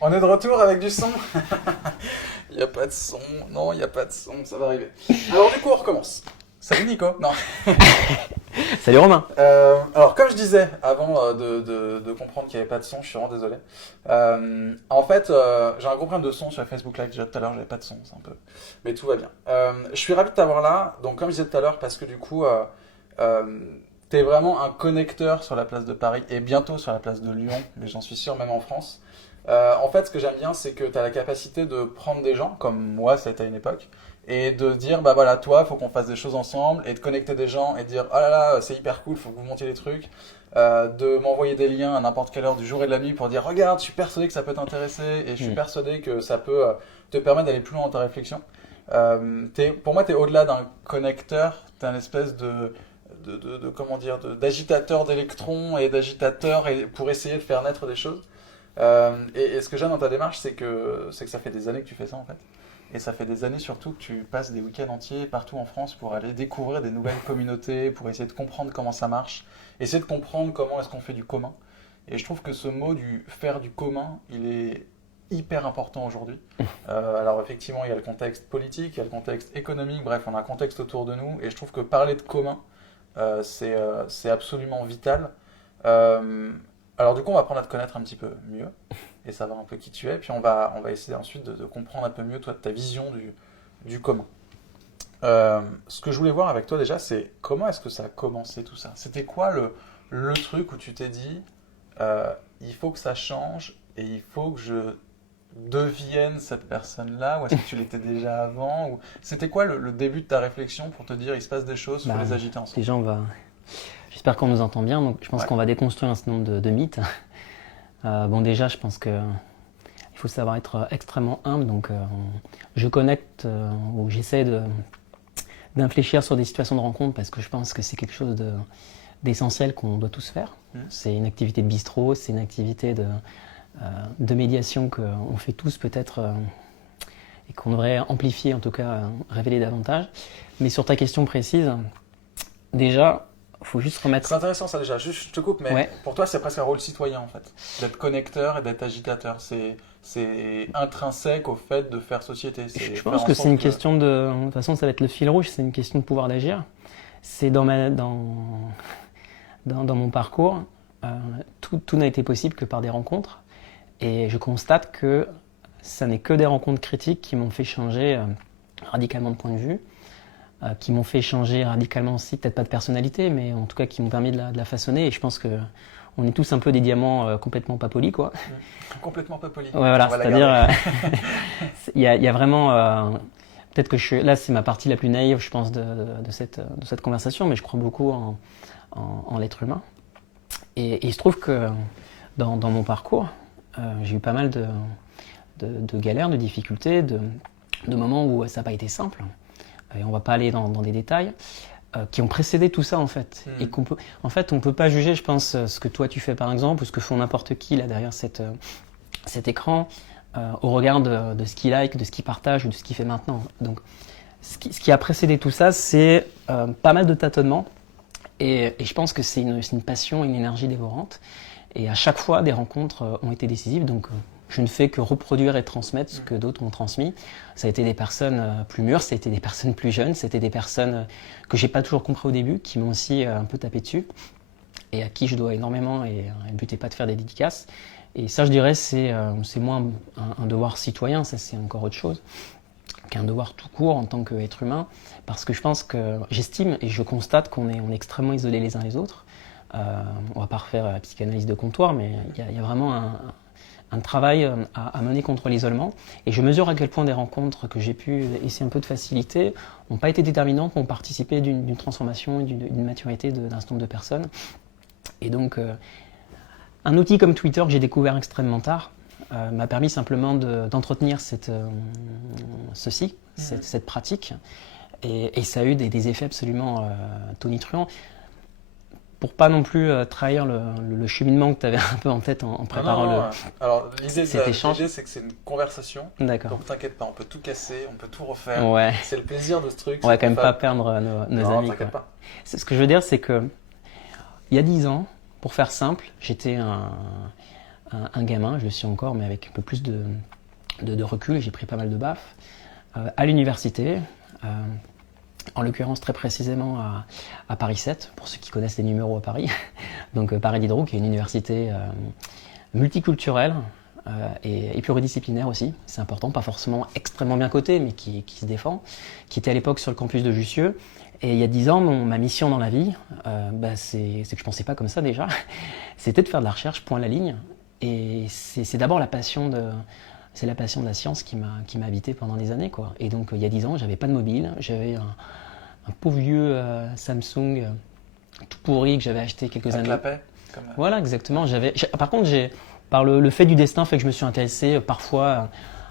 On est de retour avec du son. Il n'y a pas de son. Non, il n'y a pas de son. Ça va arriver. Alors du coup, on recommence. Salut Nico. Non. Salut Romain. Alors comme je disais avant de comprendre qu'il n'y avait pas de son, je suis vraiment désolé. En fait, j'ai un gros problème de son sur Facebook Live. Déjà tout à l'heure, j'avais pas de son, c'est un peu. Mais tout va bien. Je suis ravi de t'avoir là. Donc comme je disais tout à l'heure, parce que du coup, t'es vraiment un connecteur sur la place de Paris et bientôt sur la place de Lyon, mais j'en suis sûr même en France. En fait, ce que j'aime bien, c'est que tu as la capacité de prendre des gens, comme moi, c'était à une époque, et de dire, bah voilà, toi, faut qu'on fasse des choses ensemble, et de connecter des gens, et de dire, oh là là, c'est hyper cool, faut que vous montiez des trucs, de m'envoyer des liens à n'importe quelle heure du jour et de la nuit pour dire, regarde, je suis persuadé que ça peut t'intéresser, et je suis persuadé que ça peut te permettre d'aller plus loin dans ta réflexion. Pour moi, tu es au-delà d'un connecteur, tu es un espèce comment dire, d'agitateur d'électrons et d'agitateur pour essayer de faire naître des choses. Et ce que j'aime dans ta démarche, c'est que ça fait des années que tu fais ça en fait. Et ça fait des années surtout que tu passes des week-ends entiers partout en France pour aller découvrir des nouvelles communautés, pour essayer de comprendre comment ça marche, essayer de comprendre comment est-ce qu'on fait du commun. Et je trouve que ce mot du faire du commun, il est hyper important aujourd'hui. Alors effectivement, il y a le contexte politique, il y a le contexte économique, bref, on a un contexte autour de nous. Et je trouve que parler de commun, c'est absolument vital. Alors du coup, on va apprendre à te connaître un petit peu mieux et savoir un peu qui tu es. Puis on va essayer ensuite de comprendre un peu mieux toi, ta vision du commun. Ce que je voulais voir avec toi déjà, c'est comment est-ce que ça a commencé tout ça? C'était quoi le truc où tu t'es dit, il faut que ça change et il faut que je devienne cette personne-là, ou est-ce que tu l'étais déjà avant, ou c'était quoi le début de ta réflexion pour te dire il se passe des choses, il faut les agiter ensemble? Déjà, j'espère qu'on nous entend bien. Donc, je pense qu'on va déconstruire un certain nombre de mythes. Bon, déjà, je pense que il faut savoir être extrêmement humble. Donc, je connecte ou j'essaie d'infléchir sur des situations de rencontre parce que je pense que c'est quelque chose d'essentiel qu'on doit tous faire. C'est une activité de bistrot, c'est une activité de médiation qu'on fait tous peut-être et qu'on devrait amplifier, en tout cas révéler davantage. Mais sur ta question précise, déjà, il faut juste remettre... C'est intéressant ça déjà, juste je te coupe, mais pour toi c'est presque un rôle citoyen en fait, d'être connecteur et d'être agitateur, c'est intrinsèque au fait de faire société. Je pense que c'est une question de toute façon ça va être le fil rouge, c'est une question de pouvoir d'agir. C'est dans mon parcours, tout n'a été possible que par des rencontres. Et je constate que ça n'est que des rencontres critiques qui m'ont fait changer radicalement de point de vue, qui m'ont fait changer radicalement aussi, peut-être pas de personnalité, mais en tout cas qui m'ont permis de la façonner. Et je pense qu'on est tous un peu des diamants complètement pas polis, quoi. Complètement pas polis. Ouais, voilà, c'est-à-dire, il y a vraiment... peut-être que là, c'est ma partie la plus naïve, je pense, de cette conversation, mais je crois beaucoup en l'être humain. Et il se trouve que dans mon parcours, j'ai eu pas mal de galères, de difficultés, de moments où ça n'a pas été simple. Et on ne va pas aller dans des détails, qui ont précédé tout ça en fait. Et en fait, on ne peut pas juger, je pense, ce que toi tu fais par exemple, ou ce que font n'importe qui là derrière cet écran, au regard de ce qu'il like, de ce qu'il partage ou de ce qu'il fait maintenant. Donc, ce qui a précédé tout ça, c'est pas mal de tâtonnements. Et je pense que c'est une passion, une énergie dévorante. Et à chaque fois, des rencontres ont été décisives. Donc, je ne fais que reproduire et transmettre ce que d'autres m'ont transmis. Ça a été des personnes plus mûres, ça a été des personnes plus jeunes, c'était des personnes que j'ai pas toujours compris au début, qui m'ont aussi un peu tapé dessus et à qui je dois énormément. Et le but n'est pas de faire des dédicaces. Et ça, je dirais, c'est moins un devoir citoyen, ça c'est encore autre chose, qu'un devoir tout court en tant qu'être humain, parce que je pense que j'estime et je constate qu'on est extrêmement isolés les uns les autres. On va pas refaire la psychanalyse de comptoir, mais il y a vraiment un travail à mener contre l'isolement. Et je mesure à quel point des rencontres que j'ai pu essayer un peu de faciliter n'ont pas été déterminantes, ont participé d'une transformation, d'une maturité d'un certain nombre de personnes. Et donc, un outil comme Twitter que j'ai découvert extrêmement tard m'a permis simplement d'entretenir cette pratique. Et ça a eu des effets absolument tonitruants. Pour pas non plus trahir le cheminement que tu avais un peu en tête en préparant Alors l'idée cet échange. C'est que c'est une conversation. D'accord. Donc t'inquiète pas, on peut tout casser, on peut tout refaire. Ouais. C'est le plaisir de ce truc. On va quand même pas perdre nos amis. T'inquiète pas. Ce que je veux dire, c'est que il y a 10 ans, pour faire simple, j'étais un gamin, je le suis encore, mais avec un peu plus de recul, j'ai pris pas mal de baffes. À l'université, en l'occurrence très précisément à Paris 7, pour ceux qui connaissent les numéros à Paris. Donc Paris Diderot, qui est une université multiculturelle et pluridisciplinaire aussi, c'est important, pas forcément extrêmement bien cotée, mais qui se défend, qui était à l'époque sur le campus de Jussieu. Et il y a 10 ans, ma mission dans la vie, c'est que je pensais pas comme ça déjà, c'était de faire de la recherche, point à la ligne. Et c'est d'abord la passion de la science qui m'a habité pendant des années, quoi. Et donc il y a 10 ans, j'avais pas de mobile, j'avais un pauvre vieux Samsung tout pourri que j'avais acheté quelques années. Clapet, Voilà, exactement. Par contre, par le fait du destin, fait que je me suis intéressé parfois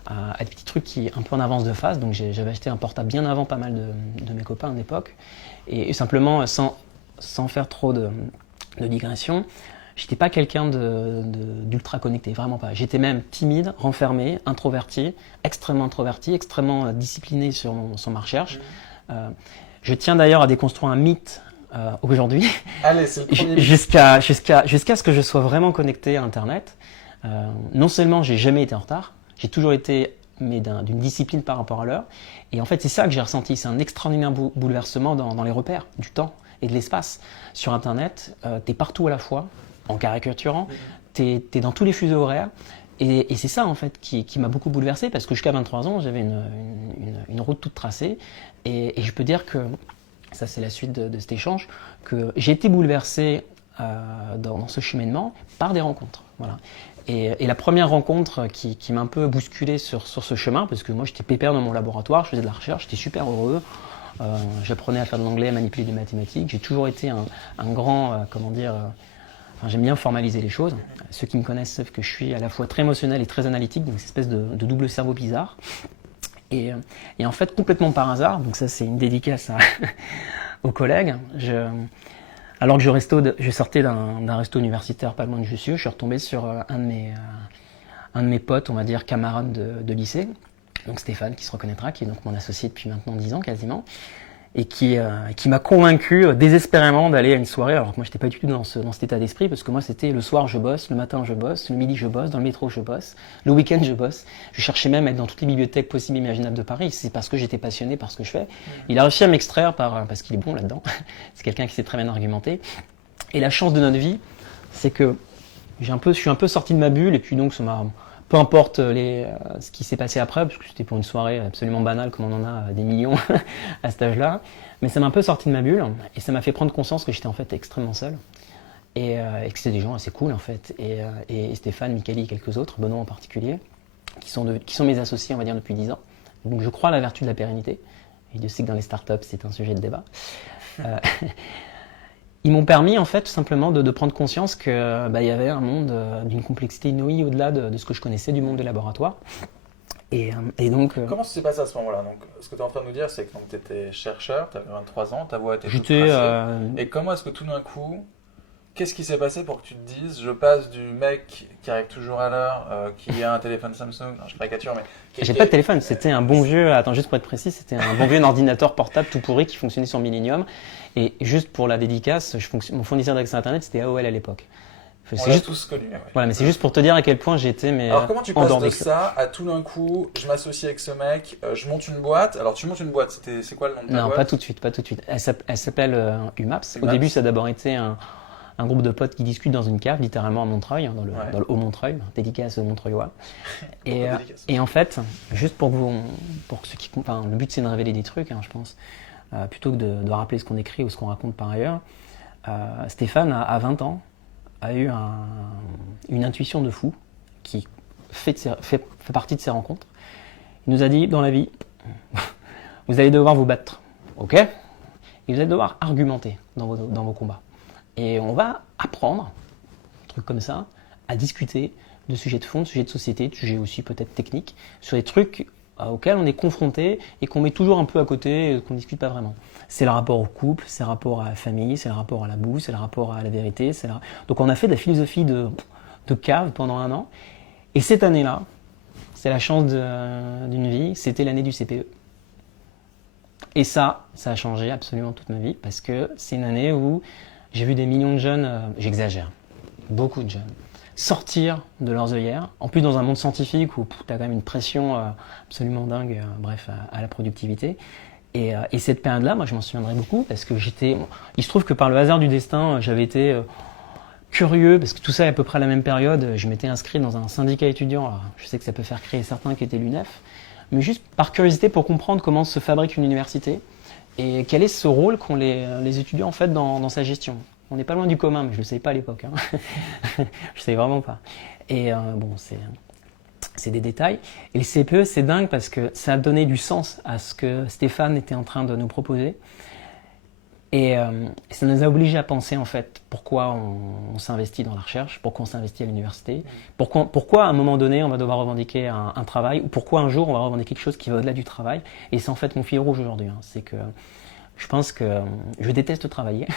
à des petits trucs qui un peu en avance de phase. Donc j'avais acheté un portable bien avant pas mal de mes copains à l'époque. Et simplement, sans faire trop de digression, j'étais pas quelqu'un d'ultra connecté, vraiment pas. J'étais même timide, renfermé, introverti, extrêmement discipliné sur ma recherche. Je tiens d'ailleurs à déconstruire un mythe aujourd'hui. Allez, c'est le premier. Jusqu'à ce que je sois vraiment connecté à Internet. Non seulement j'ai jamais été en retard, j'ai toujours été mais d'une discipline par rapport à l'heure. Et en fait, c'est ça que j'ai ressenti. C'est un extraordinaire bouleversement dans les repères du temps et de l'espace. Sur Internet, tu es partout à la fois, en caricaturant, tu es dans tous les fuseaux horaires. Et c'est ça, en fait, qui m'a beaucoup bouleversé, parce que jusqu'à 23 ans, j'avais une route toute tracée. Et je peux dire que, ça c'est la suite de cet échange, que j'ai été bouleversé dans ce cheminement par des rencontres. Voilà. Et la première rencontre qui m'a un peu bousculé sur ce chemin, parce que moi j'étais pépère dans mon laboratoire, je faisais de la recherche, j'étais super heureux, j'apprenais à faire de l'anglais, à manipuler des mathématiques, j'ai toujours été un grand, j'aime bien formaliser les choses. Ceux qui me connaissent savent que je suis à la fois très émotionnel et très analytique, donc cette espèce de double cerveau bizarre. Et en fait, complètement par hasard, donc ça c'est une dédicace aux collègues, alors que je sortais d'un resto universitaire pas loin de Jussieu, je suis retombé sur un de mes potes, on va dire camarades de lycée, donc Stéphane qui se reconnaîtra, qui est donc mon associé depuis maintenant 10 ans quasiment, et qui m'a convaincu désespérément d'aller à une soirée, alors que moi j'étais pas du tout dans cet état d'esprit, parce que moi c'était le soir je bosse, le matin je bosse, le midi je bosse, dans le métro je bosse, le week-end je bosse. Je cherchais même à être dans toutes les bibliothèques possibles et imaginables de Paris, c'est parce que j'étais passionné par ce que je fais. Il a réussi à m'extraire parce qu'il est bon là-dedans, c'est quelqu'un qui sait très bien argumenter. Et la chance de notre vie, c'est que je suis un peu sorti de ma bulle, et puis donc peu importe ce qui s'est passé après, parce que c'était pour une soirée absolument banale, comme on en a des millions à cet âge-là, mais ça m'a un peu sorti de ma bulle, et ça m'a fait prendre conscience que j'étais en fait extrêmement seul, et que c'était des gens assez cool en fait, et Stéphane, Michaeli et quelques autres, Benoît en particulier, qui sont mes associés, on va dire, depuis 10 ans. Donc je crois à la vertu de la pérennité, et Dieu sait que dans les startups c'est un sujet de débat. Ils m'ont permis en fait tout simplement de prendre conscience qu'il y avait un monde d'une complexité inouïe au-delà de ce que je connaissais du monde des laboratoires. Et donc, comment ça s'est passé à ce moment-là? Donc, ce que tu es en train de nous dire, c'est que tu étais chercheur, tu avais 23 ans, ta voix était toute tracée. Et comment est-ce que tout d'un coup, qu'est-ce qui s'est passé pour que tu te dises, je passe du mec qui arrive toujours à l'heure, qui a un téléphone Samsung, non, je caricature, mais... J'ai pas de téléphone, c'était un bon vieux, attends, juste pour être précis, c'était un bon vieux ordinateur portable tout pourri qui fonctionnait sur Millennium. Et juste pour la dédicace, mon fournisseur d'accès à Internet, c'était AOL à l'époque. On l'a tous connu. Ouais. Voilà, mais c'est juste pour te dire à quel point j'étais. Alors comment tu passes de ça à tout d'un coup, je m'associe avec ce mec, je monte une boîte. Alors tu montes une boîte, c'est quoi le nom de ta boîte? Non, pas tout de suite. Elle s'appelle UMAPS. Au début, ça a d'abord été un groupe de potes qui discutent dans une cave, littéralement à Montreuil, dans le Haut-Montreuil, dédicace aux Montreuillois. Et en fait, juste pour ceux qui... Enfin, le but c'est de révéler des trucs, je pense, plutôt que de rappeler ce qu'on écrit ou ce qu'on raconte par ailleurs. Stéphane, à 20 ans, a eu une intuition de fou qui fait partie de ses rencontres. Il nous a dit, dans la vie, vous allez devoir vous battre, ok? Et vous allez devoir argumenter dans vos combats. Et on va apprendre, un truc comme ça, à discuter de sujets de fond, de sujets de société, de sujets aussi peut-être techniques, sur des trucs auxquels on est confronté et qu'on met toujours un peu à côté et qu'on ne discute pas vraiment. C'est le rapport au couple, c'est le rapport à la famille, c'est le rapport à la boue, c'est le rapport à la vérité. Donc on a fait de la philosophie de cave pendant 1 an. Et cette année-là, c'est la chance d'une vie, c'était l'année du CPE. Et ça a changé absolument toute ma vie parce que c'est une année où j'ai vu des millions de jeunes, j'exagère, beaucoup de jeunes, sortir de leurs œillères. En plus, dans un monde scientifique où tu as quand même une pression absolument dingue, bref, à la productivité. Et cette période-là, moi, je m'en souviendrai beaucoup parce que il se trouve que par le hasard du destin, j'avais été curieux parce que tout ça est à peu près à la même période. Je m'étais inscrit dans un syndicat étudiant. Alors, je sais que ça peut faire crier certains qui étaient l'UNEF, mais juste par curiosité pour comprendre comment se fabrique une université et quel est ce rôle qu'ont les étudiants en fait dans sa gestion. On n'est pas loin du commun, mais je ne le savais pas à l'époque. Hein. Je ne savais vraiment pas. Et bon, c'est des détails. Et le CPE, c'est dingue parce que ça a donné du sens à ce que Stéphane était en train de nous proposer. Et ça nous a obligés à penser en fait pourquoi on s'investit dans la recherche, pourquoi on s'investit à l'université, pourquoi à un moment donné on va devoir revendiquer un travail, ou pourquoi un jour on va revendiquer quelque chose qui va au-delà du travail. Et c'est en fait mon fil rouge aujourd'hui. Hein. C'est que je pense que je déteste travailler.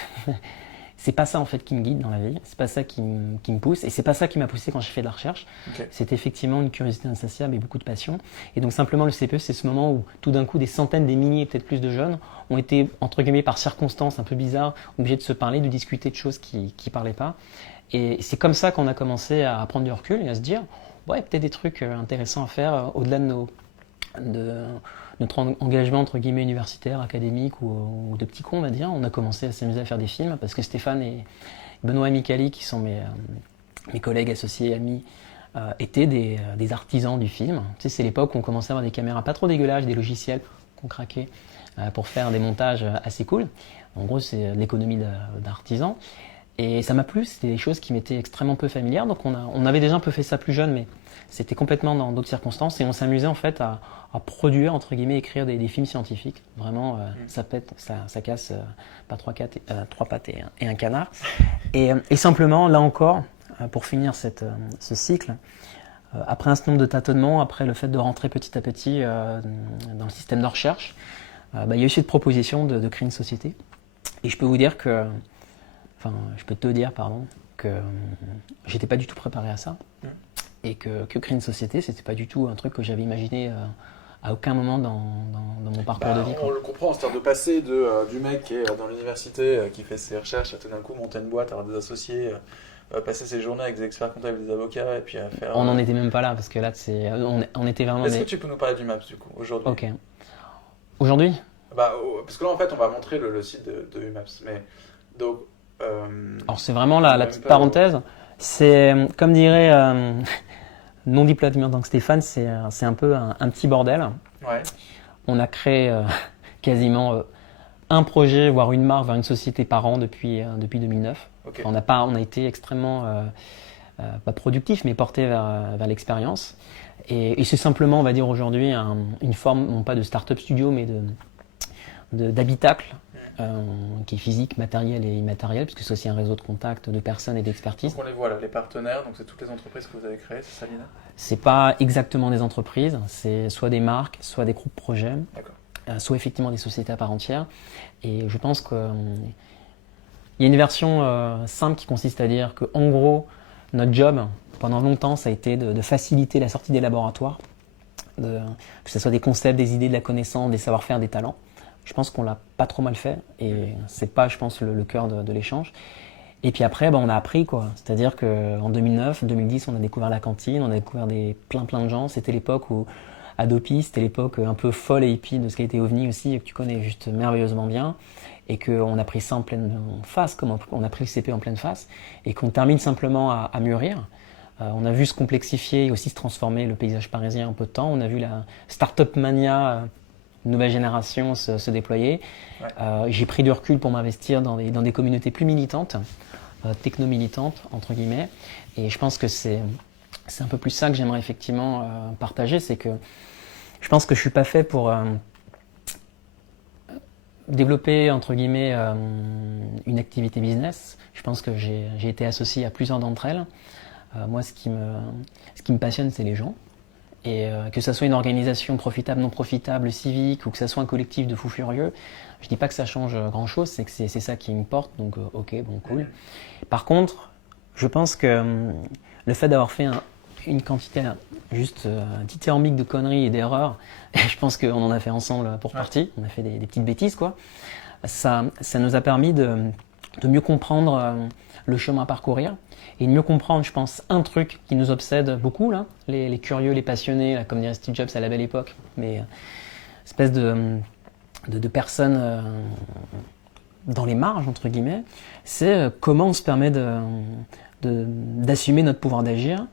C'est pas ça en fait qui me guide dans la vie, c'est pas ça qui me pousse, et c'est pas ça qui m'a poussé quand j'ai fait de la recherche. Okay. C'est effectivement une curiosité insatiable et beaucoup de passion. Et donc simplement le CPE, c'est ce moment où tout d'un coup des centaines, des milliers, peut-être plus de jeunes ont été entre guillemets par circonstances un peu bizarres obligés de se parler, de discuter de choses qui parlaient pas. Et c'est comme ça qu'on a commencé à prendre du recul et à se dire ouais, peut-être des trucs intéressants à faire au-delà de notre engagement entre guillemets universitaire, académique ou de petits cons, on va dire. On a commencé à s'amuser à faire des films parce que Stéphane et Benoît Micali, qui sont mes collègues associés et amis, étaient des artisans du film. Tu sais, c'est l'époque où on commençait à avoir des caméras pas trop dégueulasses, des logiciels qu'on craquait pour faire des montages assez cool. En gros, c'est l'économie d'artisans. Et ça m'a plu, c'était des choses qui m'étaient extrêmement peu familières. Donc on avait déjà un peu fait ça plus jeune, mais c'était complètement dans d'autres circonstances. Et on s'amusait en fait à produire, entre guillemets, écrire des films scientifiques. Vraiment, ça pète, ça casse pas trois pattes et un canard. Et simplement, là encore, pour finir ce cycle, après un certain nombre de tâtonnements, après le fait de rentrer petit à petit dans le système de recherche, il y a eu cette proposition de créer une société. Et je peux vous dire que je peux te dire, que j'étais pas du tout préparé à ça. Et que créer une société, c'était pas du tout un truc que j'avais imaginé à aucun moment dans mon parcours de vie. On le comprend, c'est-à-dire de passer du mec qui est dans l'université, qui fait ses recherches, à tout d'un coup monter une boîte, avoir des associés, passer ses journées avec des experts comptables et des avocats, et puis à faire... On n'en était même pas là, parce que là, on était vraiment... Est-ce que tu peux nous parler du MAPS, du coup, aujourd'hui ? Ok. Aujourd'hui ? Parce que là, en fait, on va montrer le site de UMAPS, mais donc... Alors c'est vraiment la petite parenthèse. C'est, comme dirait non diplômé en tant que Stéphane, c'est un peu un petit bordel. Ouais. On a créé quasiment un projet, voire une marque, voire une société par an depuis 2009. Okay. On a été extrêmement, pas productif, mais porté vers l'expérience. Et c'est simplement, on va dire aujourd'hui, une forme, non pas de start-up studio, mais d'habitacle. Qui est physique, matériel et immatériel, puisque c'est aussi un réseau de contacts, de personnes et d'expertise. Donc on les voit là, les partenaires, donc c'est toutes les entreprises que vous avez créées, c'est ça, Lina ? C'est pas exactement des entreprises, c'est soit des marques, soit des groupes projets, soit effectivement des sociétés à part entière. Et je pense qu'il y a une version simple qui consiste à dire qu'en gros, notre job, pendant longtemps, ça a été de faciliter la sortie des laboratoires, que ce soit des concepts, des idées, de la connaissance, des savoir-faire, des talents. Je pense qu'on l'a pas trop mal fait et c'est pas, je pense, le cœur de l'échange. Et puis après, on a appris quoi. C'est-à-dire qu'en 2009, 2010, on a découvert la cantine, on a découvert plein de gens. C'était l'époque où Adopi, c'était l'époque un peu folle et hippie de ce qu'a été OVNI aussi, que tu connais juste merveilleusement bien. Et qu'on a pris ça en pleine face, comme on a pris le CP en pleine face, et qu'on termine simplement à mûrir. On a vu se complexifier et aussi se transformer le paysage parisien en peu de temps. On a vu la start-up mania nouvelle génération se déployer. Ouais. J'ai pris du recul pour m'investir dans des communautés plus militantes, techno-militantes, entre guillemets. Et je pense que c'est un peu plus ça que j'aimerais effectivement partager. C'est que je pense que je ne suis pas fait pour développer, entre guillemets, une activité business. Je pense que j'ai été associé à plusieurs d'entre elles. Moi, ce qui me passionne, c'est les gens. Et que ça soit une organisation profitable, non profitable, civique, ou que ça soit un collectif de fous furieux, je dis pas que ça change grand-chose, c'est que c'est ça qui me porte, donc ok, bon, cool. Par contre, je pense que le fait d'avoir fait une quantité juste dithyrambique de conneries et d'erreurs, et je pense qu'on en a fait ensemble pour partie, on a fait des petites bêtises, quoi, ça nous a permis de mieux comprendre le chemin à parcourir et de mieux comprendre, je pense, un truc qui nous obsède beaucoup, là, les curieux, les passionnés, là, comme dirait Steve Jobs à la belle époque, mais espèce de personnes dans les marges, entre guillemets, c'est comment on se permet d'assumer notre pouvoir d'agir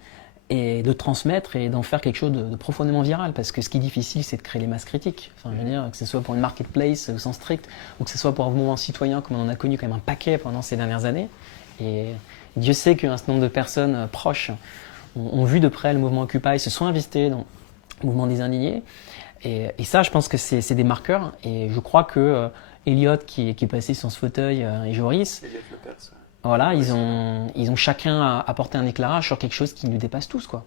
et de transmettre et d'en faire quelque chose de profondément viral. Parce que ce qui est difficile, c'est de créer les masses critiques. Enfin, je veux dire, que ce soit pour une marketplace au sens strict, ou que ce soit pour un mouvement citoyen, comme on en a connu quand même un paquet pendant ces dernières années. Et Dieu sait qu'un certain nombre de personnes proches ont vu de près le mouvement Occupy, se sont investies dans le mouvement des indignés. Et ça, je pense que c'est des marqueurs. Et je crois que Elliot, qui est passé sur ce fauteuil, et Joris, voilà, ils ont chacun apporté un éclairage sur quelque chose qui nous dépasse tous, quoi.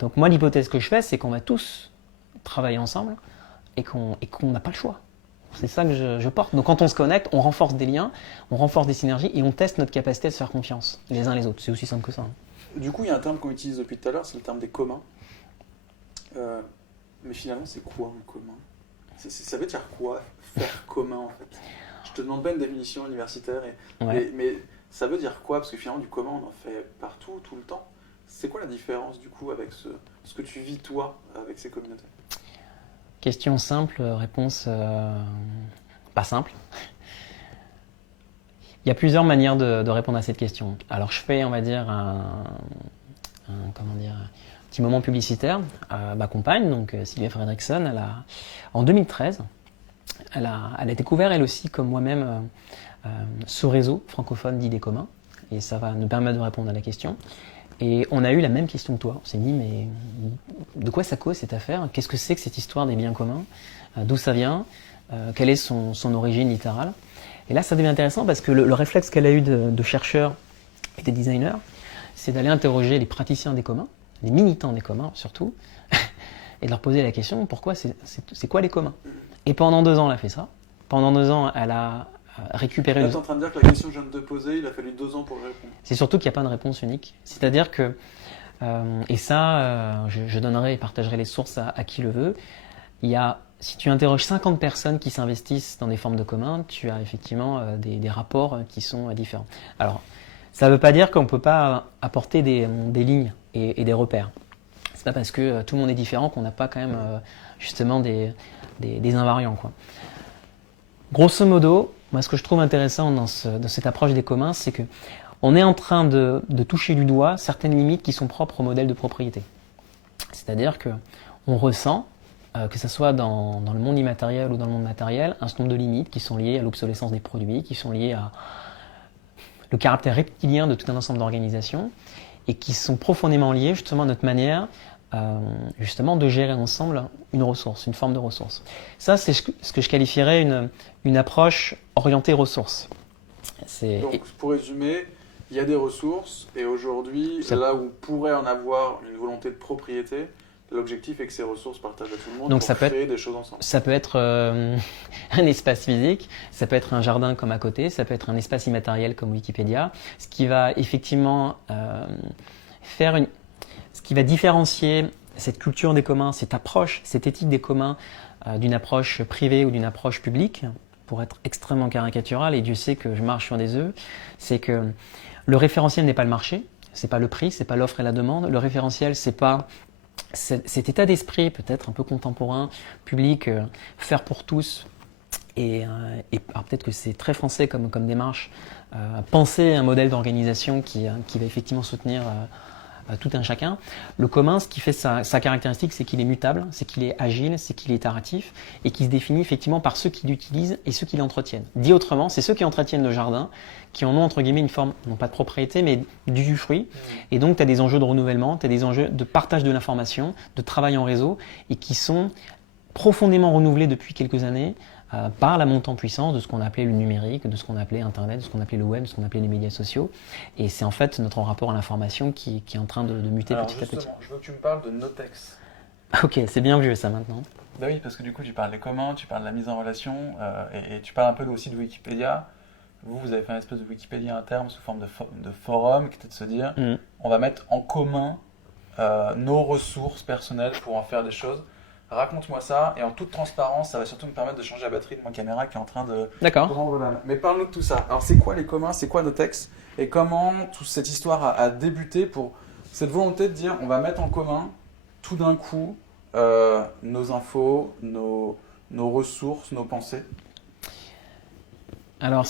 Donc moi, l'hypothèse que je fais, c'est qu'on va tous travailler ensemble et qu'on n'a pas le choix. C'est ça que je porte. Donc quand on se connecte, on renforce des liens, on renforce des synergies et on teste notre capacité à se faire confiance les uns les autres. C'est aussi simple que ça. Du coup, il y a un terme qu'on utilise depuis tout à l'heure, c'est le terme des communs. Mais finalement, c'est quoi un commun? Ça veut dire quoi, faire commun, en fait? Je te demande pas une définition universitaire, mais ça veut dire quoi? Parce que finalement, du commun, on en fait partout, tout le temps. C'est quoi la différence, du coup, avec ce que tu vis, toi, avec ces communautés? Question simple, réponse pas simple. Il y a plusieurs manières de répondre à cette question. Alors, je fais, on va dire, petit moment publicitaire. Ma compagne, donc Sylvia Fredriksson, en 2013, elle a découvert, elle aussi, comme moi-même, ce réseau francophone d'idées communs. Et ça va nous permettre de répondre à la question. Et on a eu la même question que toi. On s'est dit, mais de quoi ça cause cette affaire? Qu'est-ce que c'est que cette histoire des biens communs? D'où ça vient? Quelle est son origine littérale? Et là, ça devient intéressant parce que le réflexe qu'elle a eu de chercheurs et des designers, c'est d'aller interroger les praticiens des communs, les militants des communs surtout, et de leur poser la question, pourquoi c'est quoi les communs? Et pendant 2 ans, elle a fait ça. Pendant 2 ans, elle a récupéré... Là, tu es en train de dire que la question que je viens de te poser, il a fallu 2 ans pour répondre. C'est surtout qu'il n'y a pas de réponse unique. C'est-à-dire que, et ça, je donnerai et partagerai les sources à qui le veut, si tu interroges 50 personnes qui s'investissent dans des formes de communs, tu as effectivement des rapports qui sont différents. Alors, ça ne veut pas dire qu'on ne peut pas apporter des lignes et des repères. C'est pas parce que tout le monde est différent qu'on n'a pas quand même justement des invariants, quoi. Grosso modo, moi ce que je trouve intéressant dans cette approche des communs, c'est que on est en train de toucher du doigt certaines limites qui sont propres au modèle de propriété. C'est-à-dire qu'on ressent, que ce soit dans le monde immatériel ou dans le monde matériel, un certain nombre de limites qui sont liées à l'obsolescence des produits, qui sont liées à le caractère reptilien de tout un ensemble d'organisations et qui sont profondément liées justement à notre manière justement de gérer ensemble une ressource, une forme de ressource. Ça, c'est ce que je qualifierais une approche orientée ressources. Donc, pour résumer, il y a des ressources et aujourd'hui, là où on pourrait en avoir une volonté de propriété, l'objectif est que ces ressources partagent à tout le monde. Donc, pour créer des choses ensemble. Ça peut être un espace physique, ça peut être un jardin comme à côté, ça peut être un espace immatériel comme Wikipédia, ce qui va effectivement ce qui va différencier cette culture des communs, cette approche, cette éthique des communs d'une approche privée ou d'une approche publique, pour être extrêmement caricatural, et Dieu sait que je marche sur des œufs, c'est que le référentiel n'est pas le marché, c'est pas le prix, c'est pas l'offre et la demande. Le référentiel, c'est pas cet état d'esprit peut-être un peu contemporain, public, faire pour tous. Et alors peut-être que c'est très français comme démarche, penser un modèle d'organisation qui va effectivement soutenir tout un chacun. Le commun, ce qui fait sa caractéristique, c'est qu'il est mutable, c'est qu'il est agile, c'est qu'il est itératif et qui se définit effectivement par ceux qui l'utilisent et ceux qui l'entretiennent. Dit autrement, c'est ceux qui entretiennent le jardin, qui en ont entre guillemets une forme, non pas de propriété, mais d'usufruit. Et donc, tu as des enjeux de renouvellement, tu as des enjeux de partage de l'information, de travail en réseau et qui sont profondément renouvelés depuis quelques années par la montée en puissance de ce qu'on appelait le numérique, de ce qu'on appelait Internet, de ce qu'on appelait le web, de ce qu'on appelait les médias sociaux. Et c'est en fait notre rapport à l'information qui est en train de muter petit à petit. Je veux que tu me parles de Notex. Ok, c'est bien vu ça maintenant. Bah oui, parce que du coup tu parles des communs, tu parles de la mise en relation et tu parles un peu aussi de Wikipédia. Vous avez fait une espèce de Wikipédia interne sous forme de forum qui était de se dire on va mettre en commun nos ressources personnelles pour en faire des choses. raconte-moi ça, et en toute transparence, ça va surtout me permettre de changer la batterie de ma caméra qui est en train de D'accord. prendre l'âme. Mais parle-nous de tout ça. Alors, c'est quoi les communs, c'est quoi Notex, et comment toute cette histoire a débuté pour cette volonté de dire on va mettre en commun tout d'un coup nos infos, nos ressources, nos pensées. Alors,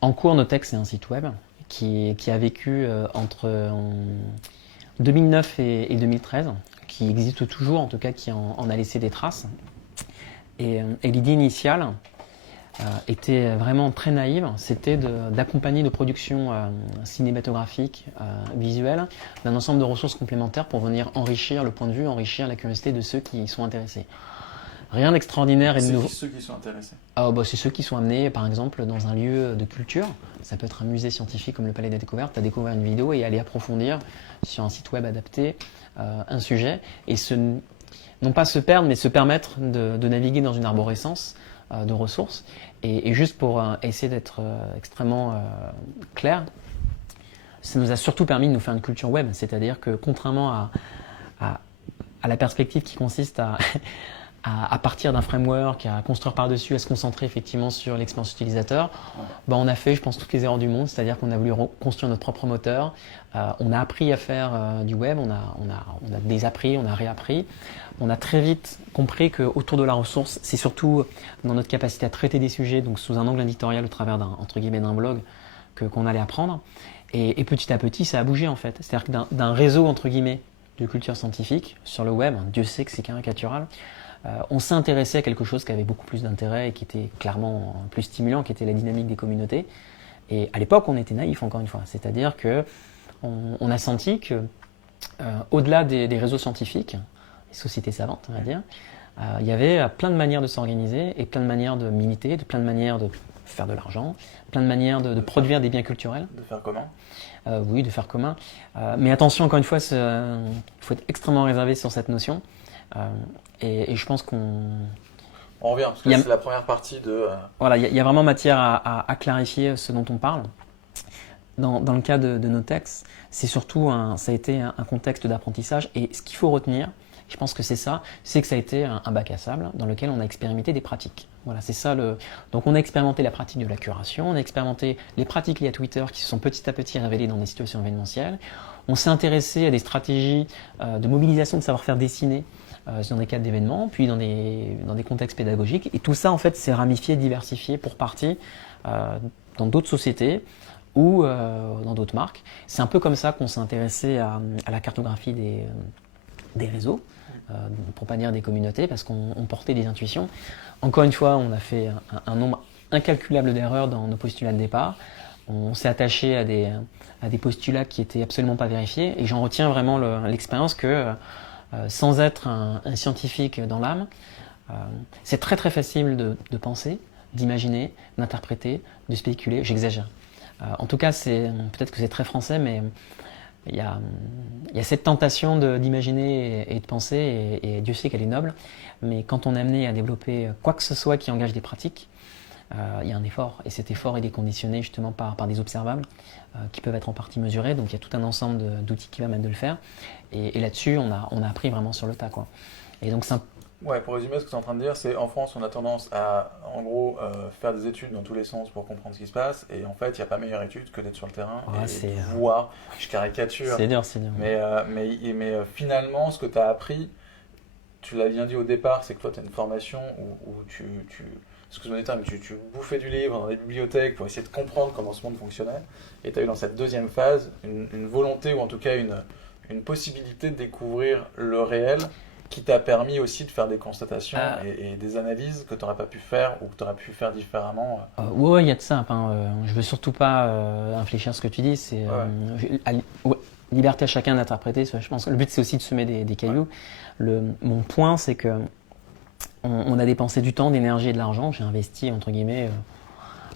en cours, Notex, c'est un site web qui a vécu entre 2009 et 2013, qui existe toujours, en tout cas qui en a laissé des traces. Et l'idée initiale était vraiment très naïve, c'était d'accompagner nos productions cinématographiques, visuelles, d'un ensemble de ressources complémentaires pour venir enrichir le point de vue, enrichir la curiosité de ceux qui y sont intéressés. Rien d'extraordinaire et de nouveau. C'est ceux qui sont intéressés. C'est ceux qui sont amenés, par exemple, dans un lieu de culture. Ça peut être un musée scientifique comme le Palais des Découvertes, à découvrir une vidéo et aller approfondir sur un site web adapté un sujet. Et non pas se perdre, mais se permettre de naviguer dans une arborescence de ressources. Et juste pour essayer d'être extrêmement clair, ça nous a surtout permis de nous faire une culture web. C'est-à-dire que contrairement à la perspective qui consiste à partir d'un framework, à construire par-dessus, à se concentrer effectivement sur l'expérience utilisateur, on a fait, je pense, toutes les erreurs du monde, c'est-à-dire qu'on a voulu construire notre propre moteur, on a appris à faire du web, on a désappris, on a réappris, on a très vite compris qu'autour de la ressource, c'est surtout dans notre capacité à traiter des sujets, donc sous un angle éditorial au travers d'un blog, qu'on allait apprendre, et petit à petit, ça a bougé en fait, c'est-à-dire que d'un réseau, entre guillemets, de culture scientifique sur le web, Dieu sait que c'est caricatural, on s'est intéressé à quelque chose qui avait beaucoup plus d'intérêt et qui était clairement plus stimulant, qui était la dynamique des communautés. Et à l'époque, on était naïf, encore une fois. C'est-à-dire qu'on a senti que, au-delà des réseaux scientifiques, les sociétés savantes, on va dire, il y avait plein de manières de s'organiser et plein de manières de militer, plein de manières de faire de l'argent, plein de manières de produire des biens culturels. De faire comment Oui, de faire commun. Mais attention, encore une fois, il faut être extrêmement réservé sur cette notion. Et je pense qu'on... On revient, parce que c'est la première partie de... Voilà, il y a vraiment matière à clarifier ce dont on parle. Dans le cas de Notex, c'est surtout ça a été un contexte d'apprentissage. Et ce qu'il faut retenir, je pense que c'est ça, c'est que ça a été un bac à sable dans lequel on a expérimenté des pratiques. Voilà, c'est ça Donc on a expérimenté la pratique de la curation, on a expérimenté les pratiques liées à Twitter qui se sont petit à petit révélées dans des situations événementielles. On s'est intéressé à des stratégies de mobilisation de savoir-faire dessiné dans des cadres d'événements, puis dans des contextes pédagogiques. Et tout ça, en fait, s'est ramifié, diversifié pour partie dans d'autres sociétés ou dans d'autres marques. C'est un peu comme ça qu'on s'est intéressé à la cartographie des réseaux, pour pas dire des communautés, parce qu'on portait des intuitions. Encore une fois, on a fait un nombre incalculable d'erreurs dans nos postulats de départ. On s'est attaché à des postulats qui étaient absolument pas vérifiés. Et j'en retiens vraiment l'expérience que sans être un scientifique dans l'âme, c'est très très facile de penser, d'imaginer, d'interpréter, de spéculer. J'exagère. En tout cas, peut-être que c'est très français, mais il y a cette tentation d'imaginer et de penser, et Dieu sait qu'elle est noble. Mais quand on est amené à développer quoi que ce soit qui engage des pratiques, il y a un effort. Et cet effort est conditionné justement par des observables qui peuvent être en partie mesurés. Donc il y a tout un ensemble d'outils qui permettent de le faire. Et là-dessus, on a appris vraiment sur le tas, quoi. Et donc Ouais, pour résumer, ce que tu es en train de dire, c'est en France, on a tendance à, en gros, faire des études dans tous les sens pour comprendre ce qui se passe. Et en fait, il n'y a pas meilleure étude que d'être sur le terrain et de voir. Je caricature. C'est dur. Mais finalement, ce que tu as appris, tu l'as bien dit au départ, c'est que toi, tu as une formation où excuse-moi du terme, tu bouffais du livre dans les bibliothèques pour essayer de comprendre comment ce monde fonctionnait. Et tu as eu dans cette deuxième phase une volonté, ou en tout cas une possibilité de découvrir le réel, qui t'a permis aussi de faire des constatations et des analyses que tu n'aurais pas pu faire ou que tu aurais pu faire différemment. Oui, il y a de ça. Je ne veux surtout pas infléchir ce que tu dis. C'est liberté à chacun d'interpréter. Je pense que le but, c'est aussi de semer des cailloux. Mon point, c'est que on a dépensé du temps, d'énergie et de l'argent. J'ai investi, entre guillemets,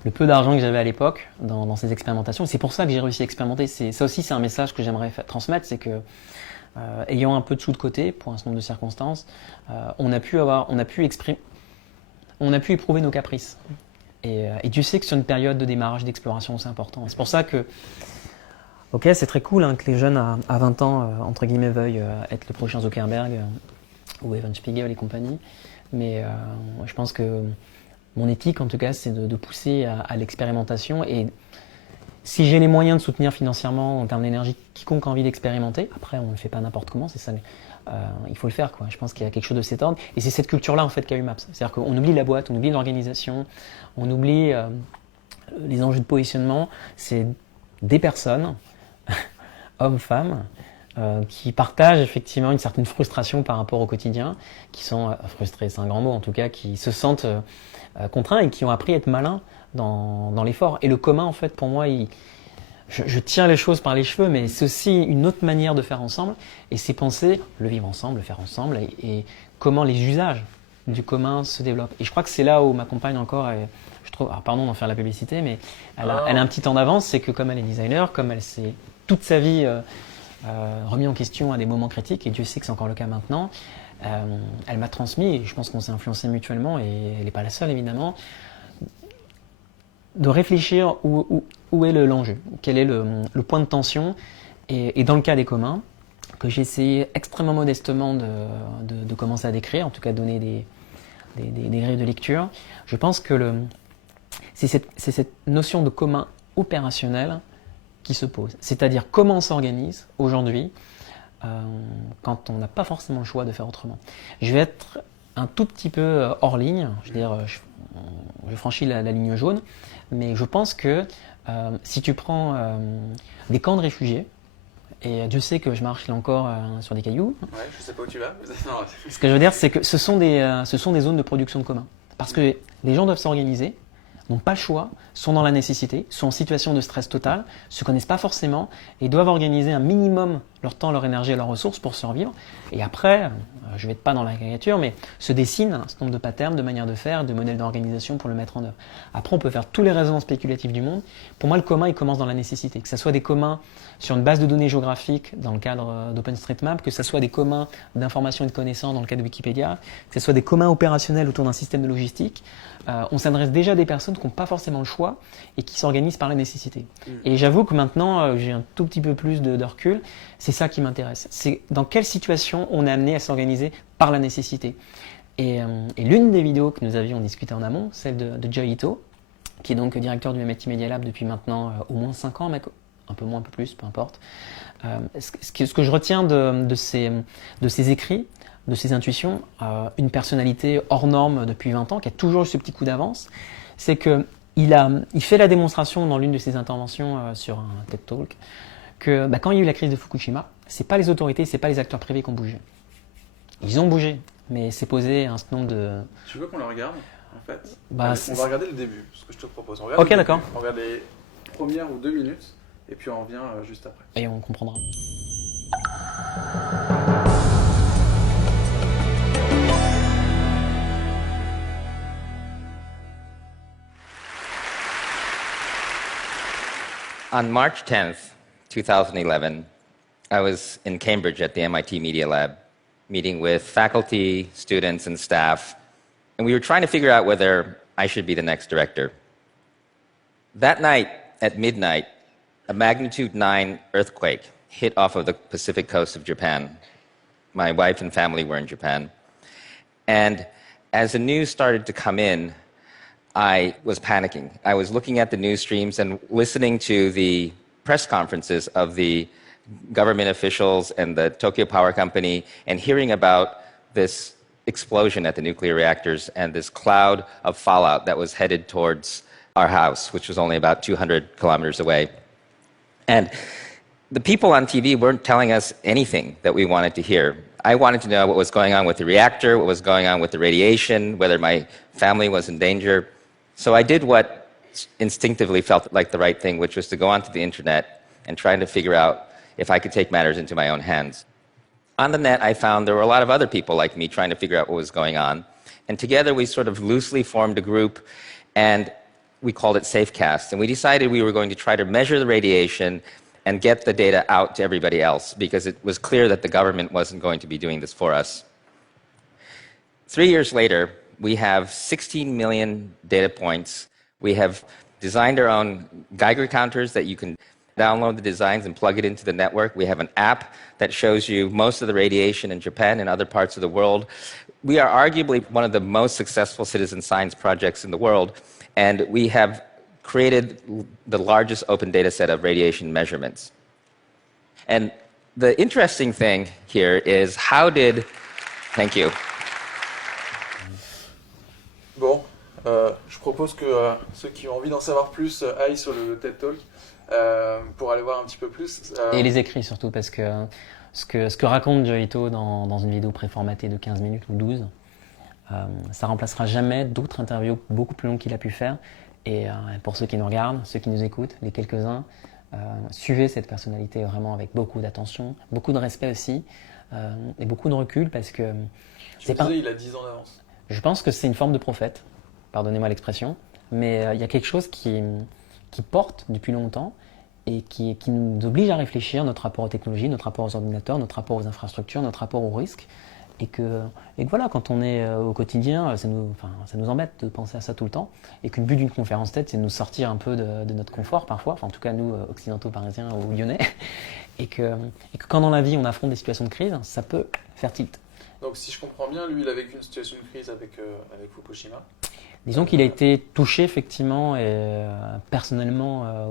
le peu d'argent que j'avais à l'époque dans ces expérimentations. C'est pour ça que j'ai réussi à expérimenter. Ça aussi, c'est un message que j'aimerais transmettre, c'est que ayant un peu de sous de côté pour un certain nombre de circonstances, on a pu éprouver nos caprices. Et Dieu sait que sur une période de démarrage, d'exploration, c'est important. C'est pour ça que, ok, c'est très cool que les jeunes à 20 ans, entre guillemets, veuillent être le prochain Zuckerberg. ou Evan Spiegel et compagnie. Mais je pense que mon éthique, en tout cas, c'est de pousser à l'expérimentation. Et si j'ai les moyens de soutenir financièrement en termes d'énergie quiconque a envie d'expérimenter, après on ne le fait pas n'importe comment, c'est ça, mais il faut le faire, quoi. Je pense qu'il y a quelque chose de cet ordre. Et c'est cette culture-là en fait qu'a UMAPS. C'est-à-dire qu'on oublie la boîte, on oublie l'organisation, on oublie les enjeux de positionnement. C'est des personnes, hommes, femmes, qui partagent effectivement une certaine frustration par rapport au quotidien, qui sont frustrés, c'est un grand mot en tout cas, qui se sentent contraints et qui ont appris à être malins dans l'effort. Et le commun, en fait, pour moi, je tire les choses par les cheveux, mais c'est aussi une autre manière de faire ensemble. Et c'est penser le vivre ensemble, le faire ensemble, et comment les usages du commun se développent. Et je crois que c'est là où ma compagne encore, je trouve, alors pardon d'en faire la publicité, mais elle a un petit temps d'avance, c'est que comme elle est designer, comme elle s'est toute sa vie remis en question à des moments critiques, et Dieu sait que c'est encore le cas maintenant, elle m'a transmis, et je pense qu'on s'est influencé mutuellement, et elle n'est pas la seule évidemment, de réfléchir où est l'enjeu, quel est le point de tension, et dans le cas des communs, que j'ai essayé extrêmement modestement de commencer à décrire, en tout cas donner des grilles de lecture, je pense que c'est cette notion de commun opérationnel qui se pose. C'est-à-dire comment on s'organise aujourd'hui quand on n'a pas forcément le choix de faire autrement. Je vais être un tout petit peu hors ligne, je veux dire, je franchis la ligne jaune, mais je pense que si tu prends des camps de réfugiés, et Dieu sait que je marche là encore sur des cailloux. Ouais, je sais pas où tu vas. Ce que je veux dire, c'est que ce sont des zones de production de commun. Parce que les gens doivent s'organiser, n'ont pas le choix, sont dans la nécessité, sont en situation de stress total, se connaissent pas forcément et doivent organiser un minimum leur temps, leur énergie et leurs ressources pour survivre. Et après, je vais être pas dans la caricature, mais se dessine un certain nombre de patterns, de manières de faire, de modèles d'organisation pour le mettre en œuvre. Après, on peut faire tous les raisonnements spéculatifs du monde. Pour moi, le commun, il commence dans la nécessité. Que ce soit des communs sur une base de données géographiques dans le cadre d'OpenStreetMap, que ce soit des communs d'informations et de connaissances dans le cadre de Wikipédia, que ce soit des communs opérationnels autour d'un système de logistique, on s'adresse déjà à des personnes qui n'ont pas forcément le choix et qui s'organisent par la nécessité. Et j'avoue que maintenant, j'ai un tout petit peu plus de recul. C'est ça qui m'intéresse. C'est dans quelle situation on est amené à s'organiser par la nécessité. Et l'une des vidéos que nous avions discutées en amont, celle de Joy Ito, qui est donc directeur du MIT Media Lab depuis maintenant au moins 5 ans, un peu moins, un peu plus, peu importe. Ce que je retiens de ces écrits, de ses intuitions, une personnalité hors norme depuis 20 ans, qui a toujours eu ce petit coup d'avance, c'est qu'il fait la démonstration dans l'une de ses interventions sur un TED Talk, que quand il y a eu la crise de Fukushima, c'est pas les autorités, c'est pas les acteurs privés qui ont bougé. Ils ont bougé, mais c'est posé un certain nombre de... Tu veux qu'on le regarde, en fait On va regarder le début, ce que je te propose. On ok, d'accord. On regarde les premières ou 2 minutes, et puis on revient juste après. Et on comprendra. On March 10th, 2011, I was in Cambridge at the MIT Media Lab, meeting with faculty, students, and staff, and we were trying to figure out whether I should be the next director. That night, at midnight, a magnitude 9 earthquake hit off of the Pacific coast of Japan. My wife and family were in Japan. And as the news started to come in, I was panicking. I was looking at the news streams and listening to the press conferences of the government officials and the Tokyo Power Company and hearing about this explosion at the nuclear reactors and this cloud of fallout that was headed towards our house, which was only about 200 kilometers away. And the people on TV weren't telling us anything that we wanted to hear. I wanted to know what was going on with the reactor, what was going on with the radiation, whether my family was in danger. So I did what instinctively felt like the right thing, which was to go onto the internet and try to figure out if I could take matters into my own hands. On the net, I found there were a lot of other people like me trying to figure out what was going on. And together we sort of loosely formed a group, and we called it SafeCast. And we decided we were going to try to measure the radiation and get the data out to everybody else, because it was clear that the government wasn't going to be doing this for us. 3 years later, we have 16 million data points. We have designed our own Geiger counters that you can Download the designs and plug it into the network. We have an app that shows you most of the radiation in Japan and other parts of the world. We are arguably one of the most successful citizen science projects in the world, and we have created the largest open data set of radiation measurements. And the interesting thing here is thank you. Bon, je propose que ceux qui ont envie d'en savoir plus aillent sur le TED Talk pour aller voir un petit peu plus. Et les écrits surtout, parce que ce que raconte Joi Ito dans une vidéo préformatée de 15 minutes ou 12, ça remplacera jamais d'autres interviews beaucoup plus longues qu'il a pu faire. Et pour ceux qui nous regardent, ceux qui nous écoutent, les quelques-uns, suivez cette personnalité vraiment avec beaucoup d'attention, beaucoup de respect aussi, et beaucoup de recul, parce que il a 10 ans d'avance. Je pense que c'est une forme de prophète, pardonnez-moi l'expression, mais il y a quelque chose qui porte depuis longtemps et qui nous oblige à réfléchir notre rapport aux technologies, notre rapport aux ordinateurs, notre rapport aux infrastructures, notre rapport aux risques. Et que voilà, quand on est au quotidien, ça nous embête de penser à ça tout le temps. Et que le but d'une conférence TED, c'est de nous sortir un peu de notre confort parfois, enfin en tout cas nous, occidentaux, parisiens ou lyonnais. Et que quand dans la vie on affronte des situations de crise, ça peut faire tilt. Donc si je comprends bien, lui il a vécu une situation de crise avec Fukushima. Disons qu'il a été touché effectivement et personnellement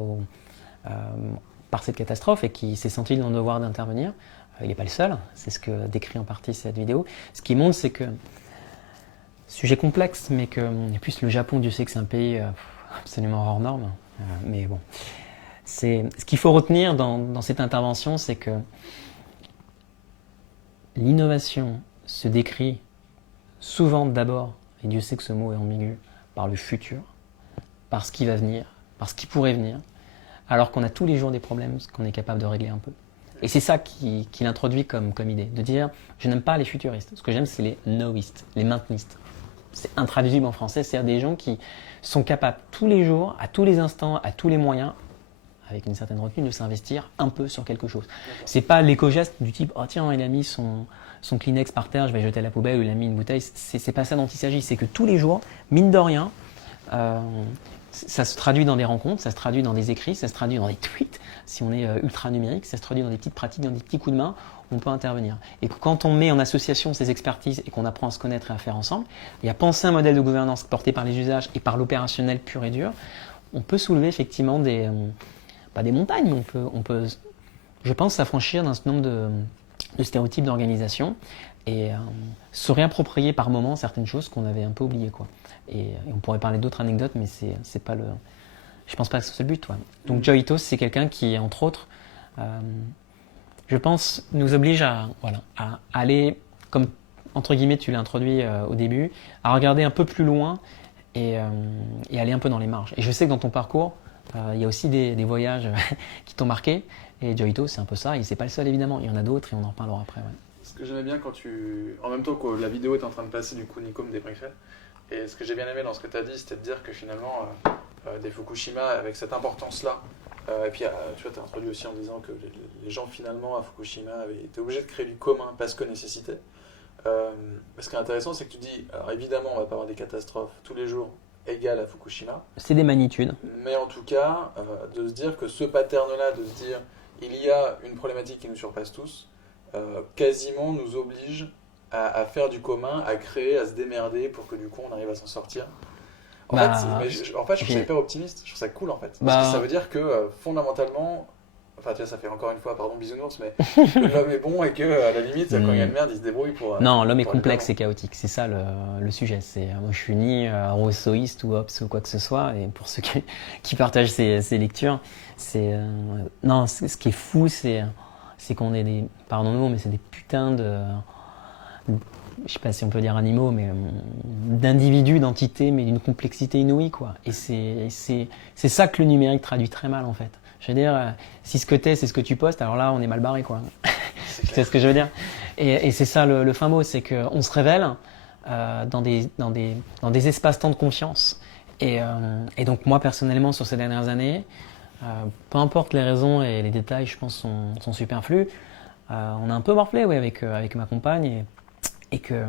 par cette catastrophe et qu'il s'est senti dans le devoir d'intervenir. Il n'est pas le seul, c'est ce que décrit en partie cette vidéo. Ce qui montre, c'est que, sujet complexe, mais que, et plus le Japon, Dieu sait que c'est un pays absolument hors norme, mais bon. Ce qu'il faut retenir dans cette intervention, c'est que l'innovation se décrit souvent d'abord, et Dieu sait que ce mot est ambigu, par le futur, par ce qui va venir, par ce qui pourrait venir, alors qu'on a tous les jours des problèmes qu'on est capable de régler un peu. Et c'est ça qu'il introduit comme idée, de dire je n'aime pas les futuristes, ce que j'aime c'est les nowistes, les maintenistes. C'est intraduisible en français, c'est-à-dire des gens qui sont capables tous les jours, à tous les instants, à tous les moyens, avec une certaine retenue, de s'investir un peu sur quelque chose. C'est pas l'éco-geste du type oh tiens il a mis son Kleenex par terre, je vais jeter à la poubelle, ou il a mis une bouteille, c'est pas ça dont il s'agit, c'est que tous les jours, mine de rien, ça se traduit dans des rencontres, ça se traduit dans des écrits, ça se traduit dans des tweets, si on est ultra numérique, ça se traduit dans des petites pratiques, dans des petits coups de main, on peut intervenir. Et que quand on met en association ces expertises et qu'on apprend à se connaître et à faire ensemble, et à penser un modèle de gouvernance porté par les usages et par l'opérationnel pur et dur, on peut soulever effectivement pas des montagnes, mais on peut, je pense, s'affranchir d'un certain nombre de stéréotypes d'organisation et se réapproprier par moments certaines choses qu'on avait un peu oubliées, quoi. Et on pourrait parler d'autres anecdotes, mais c'est pas le. Je pense pas que c'est le but, ouais. Donc Joi Ito, c'est quelqu'un qui, entre autres, je pense, nous oblige à aller, comme entre guillemets tu l'as introduit au début, à regarder un peu plus loin et aller un peu dans les marges. Et je sais que dans ton parcours, il y a aussi des voyages qui t'ont marqué. Et Joi Ito, c'est un peu ça. Et c'est pas le seul, évidemment. Il y en a d'autres et on en reparlera après. Ouais. Ce que j'aimais bien en même temps que la vidéo est en train de passer, du coup, Nico me débriefait. Et ce que j'ai bien aimé dans ce que tu as dit, c'était de dire que finalement, des Fukushima, avec cette importance-là, et puis tu vois, tu as introduit aussi en disant que les gens finalement à Fukushima avaient été obligés de créer du commun parce que nécessité. Ce qui est intéressant, c'est que tu dis, alors évidemment, on va pas avoir des catastrophes tous les jours égales à Fukushima. C'est des magnitudes. Mais en tout cas, de se dire que ce pattern-là, de se dire, il y a une problématique qui nous surpasse tous, quasiment nous oblige à faire du commun, à créer, à se démerder pour que du coup on arrive à s'en sortir. En fait, je trouve ça hyper optimiste, je trouve ça cool en fait. Parce que ça veut dire que fondamentalement, enfin tu vois, ça fait encore une fois, pardon bisounours, mais que l'homme est bon et que à la limite, quand il y a une merde, il se débrouille pour... Non, l'homme est complexe et chaotique, c'est ça le sujet. Moi je suis ni rousseauiste ou Hobbes ou quoi que ce soit, et pour ceux qui partagent ces lectures, non, ce qui est fou, c'est qu'on est des, pardon-nous, mais c'est des putains de je sais pas si on peut dire animaux, mais d'individus, d'entités, mais d'une complexité inouïe, quoi. Et c'est ça que le numérique traduit très mal, en fait. Je veux dire, si ce que t'es, c'est ce que tu postes, alors là, on est mal barré, quoi. Tu sais ce que je veux dire? Et c'est ça le fin mot, c'est qu'on se révèle dans des espaces-temps de confiance. Et donc, moi, personnellement, sur ces dernières années, peu importe les raisons et les détails, je pense, sont superflus. On a un peu morflé, oui, avec ma compagne. et que